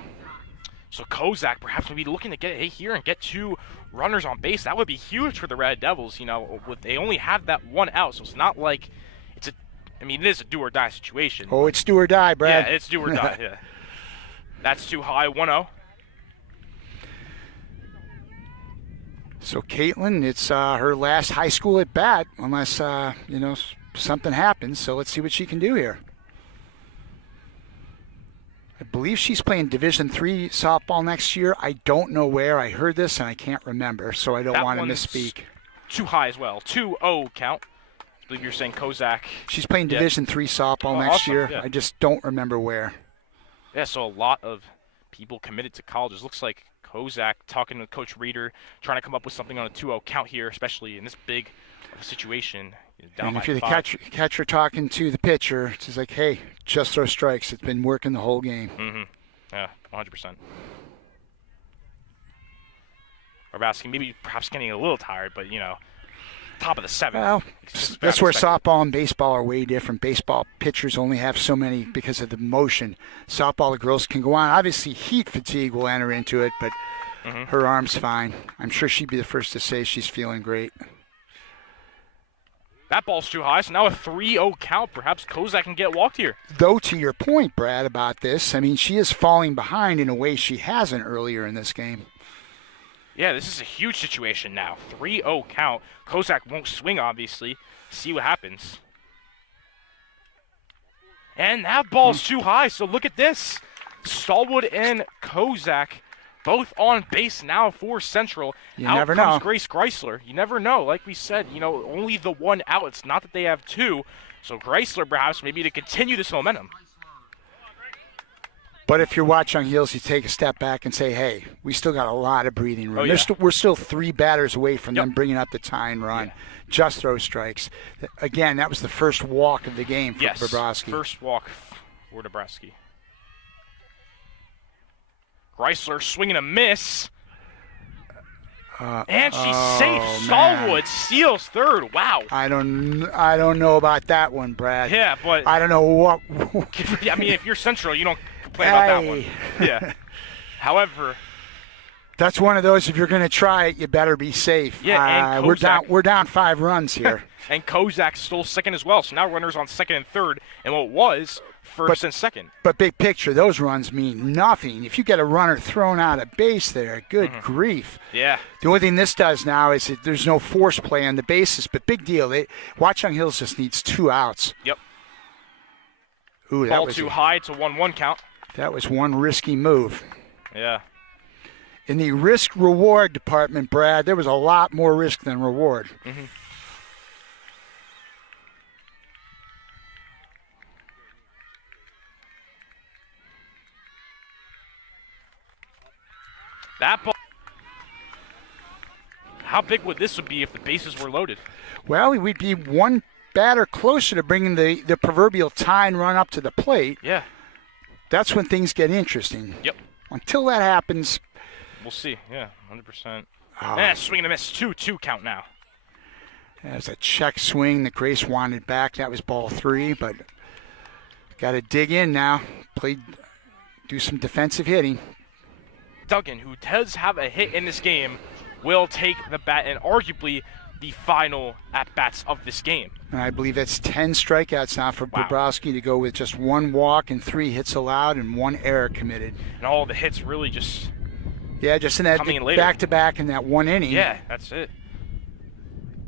So Kozak perhaps would be looking to get a hit here and get 2 runners on base. That would be huge for the Red Devils. You know, they only have that 1 out, so it's not like it is a do or die situation. Oh, it's do or die, Brad. Yeah, it's do or die. Yeah. That's too high. 1-0. So Caitlin, it's her last high school at bat, unless something happens. So let's see what she can do here. I believe she's playing Division III softball next year. I don't know where. I heard this and I can't remember, so I don't want to misspeak. Too high as well. 2-0 count. I believe you're saying Kozak. She's playing Division III softball next year. Yeah. I just don't remember where. Yeah, so a lot of people committed to colleges. Looks like Kozak talking with Coach Reeder, trying to come up with something on a 2-0 count here, especially in this big of a situation. Down and by if you're 5. the catcher talking to the pitcher, it's just like, hey, just throw strikes. It's been working the whole game. Mm-hmm. Yeah, 100%. Bobrovsky perhaps getting a little tired, but, top of the 7th. Well, that's where softball and baseball are way different. Baseball pitchers only have so many because of the motion. Softball, the girls can go on. Obviously, heat fatigue will enter into it, but her arm's fine. I'm sure she'd be the first to say she's feeling great. That ball's too high, so now a 3-0 count. Perhaps Kozak can get walked here. Though, to your point, Brad, about this, I mean, she is falling behind in a way she hasn't earlier in this game. Yeah, this is a huge situation now. 3-0 count. Kozak won't swing, obviously. See what happens. And that ball's too high, so look at this. Stallwood and Kozak both on base now for Central. You out never comes know. Grace Greisler. You never know. Like we said, only the 1 out. It's not that they have 2. So Greisler perhaps maybe to continue this momentum. But if you're Watchung Hills, you take a step back and say, hey, we still got a lot of breathing room. Oh, yeah. We're still 3 batters away from them bringing up the tie and run. Yeah. Just throw strikes. Again, that was the first walk of the game for Bobrovsky. First walk for Bobrovsky. Greisler swinging a miss. And she's safe. man. Stallwood steals third. Wow. I don't know about that one, Brad. Yeah, but I don't know what. I mean, if you're Central, you don't complain about that one. Yeah. However, that's one of those. If you're going to try it, you better be safe. Yeah, and we're down 5 runs here. And Kozak stole second as well. So now runners on second and third, and what was first and second. But big picture, those runs mean nothing. If you get a runner thrown out of base there, good grief. Yeah. The only thing this does now is that there's no force play on the bases, but big deal. Watchung Hills just needs 2 outs. Yep. Ooh, Ball too high to 1-1 count. That was one risky move. Yeah. In the risk-reward department, Brad, there was a lot more risk than reward. Mm-hmm. That ball. How big would this be if the bases were loaded? Well, we'd be one batter closer to bringing the proverbial tying run up to the plate. Yeah. That's when things get interesting. Yep. Until that happens. We'll see. Yeah, 100%. Oh. Swing and a miss. 2-2 count now. There's a check swing that Grace wanted back. That was ball 3, but got to dig in now. Do some defensive hitting. Duggan, who does have a hit in this game, will take the bat and arguably the final at-bats of this game. And I believe that's 10 strikeouts now for Bobrowski to go with just 1 walk and 3 hits allowed and 1 error committed. And all the hits really just just in that back-to-back in that 1 inning. Yeah, that's it.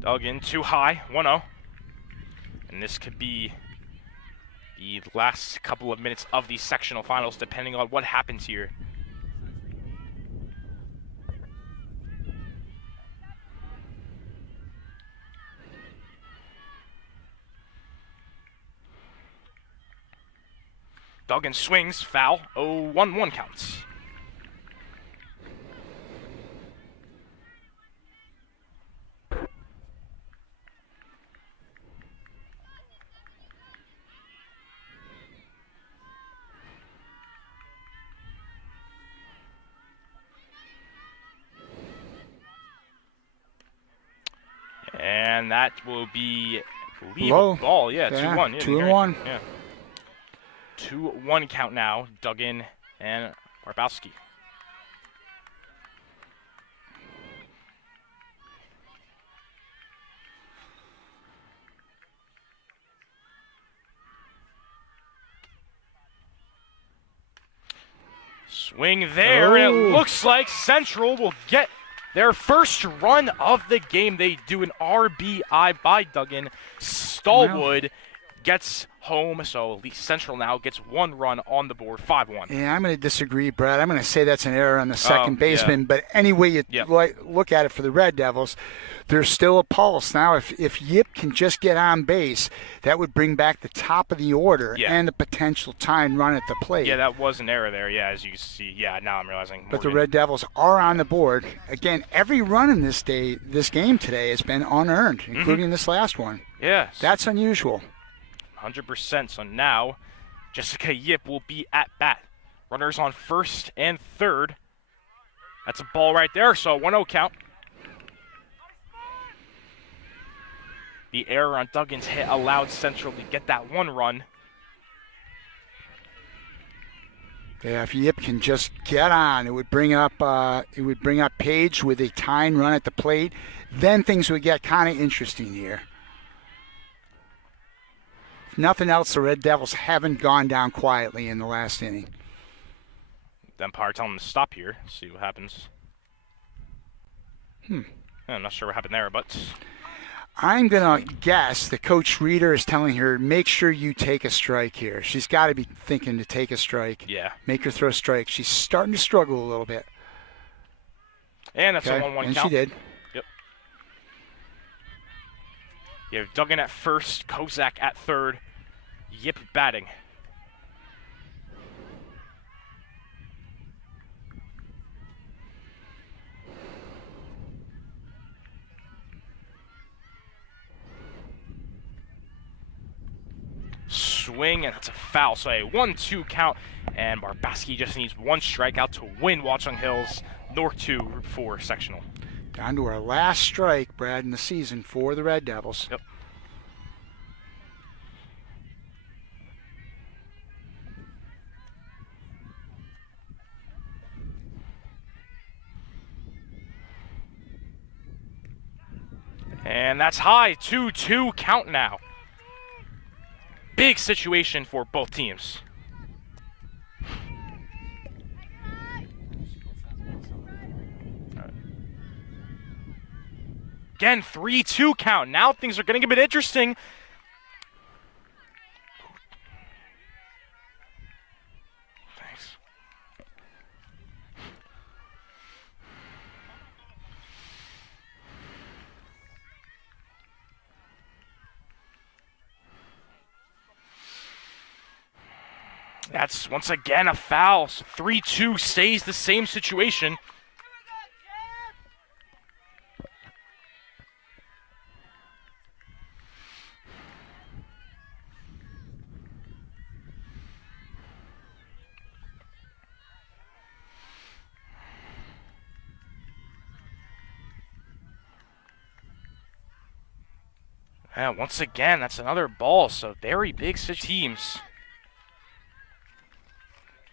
Duggan too high, 1-0. And this could be the last couple of minutes of the sectional finals, depending on what happens here. Duggan swings, foul, 0-1-1 counts. And that will be leave a ball. Yeah, 2-1. 2-1. Yeah. 2-1 count now, Duggan and Barbowski. Swing there, and it looks like Central will get their first run of the game. They do an RBI by Duggan. Stallwood gets home, so at least Central now gets 1 run on the board, 5-1. Yeah, I'm going to disagree, Brad. I'm going to say that's an error on the second baseman. But any way you look at it for the Red Devils, there's still a pulse. Now, if Yip can just get on base, that would bring back the top of the order and the potential tying run at the plate. Yeah, that was an error there, as you can see. Yeah, now I'm realizing. But the Red Devils are on the board. Again, every run in this game today has been unearned, including this last one. Yeah. That's unusual. 100%. So now, Jessica Yip will be at bat. Runners on first and third. That's a ball right there, so 1-0 count. The error on Duggan's hit allowed Central to get that 1 run. Yeah, if Yip can just get on, it would bring up Page with a tying run at the plate. Then things would get kind of interesting here. If nothing else, the Red Devils haven't gone down quietly in the last inning. Empire telling them to stop here. See what happens. I'm not sure what happened there, but I'm going to guess that Coach Reeder is telling her, make sure you take a strike here. She's got to be thinking to take a strike. Yeah. Make her throw a strike. She's starting to struggle a little bit. And that's a 1-1 count. And she did. Yep. You have Duggan at first, Kozak at third, Yip batting. Swing, and it's a foul. So a 1-2 count, and Barbowski just needs 1 strikeout to win Watchung Hills North 2 Group 4 sectional. Down to our last strike, Brad, in the season for the Red Devils. Yep. And that's high, 2-2 count now. Big situation for both teams. Again, 3-2 count. Now things are getting a bit interesting. Thanks. That's once again a foul. So 3-2 stays the same situation. And once again, that's another ball. So very big teams.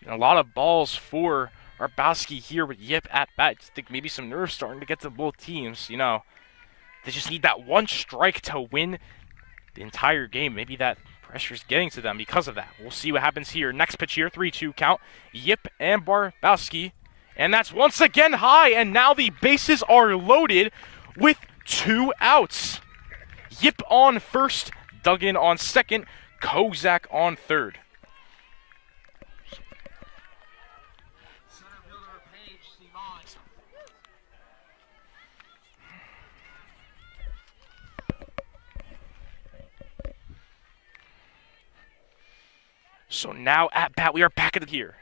And a lot of balls for Arbowski here with Yip at bat. I think maybe some nerves starting to get to both teams. You know, they just need that one strike to win the entire game. Maybe that pressure's getting to them because of that. We'll see what happens here. Next pitch here, 3-2 count. Yip and Barbowski. And that's once again high. And now the bases are loaded with 2 outs. Yip on first, Duggan on second, Kozak on third. So now at bat, we are back at it here.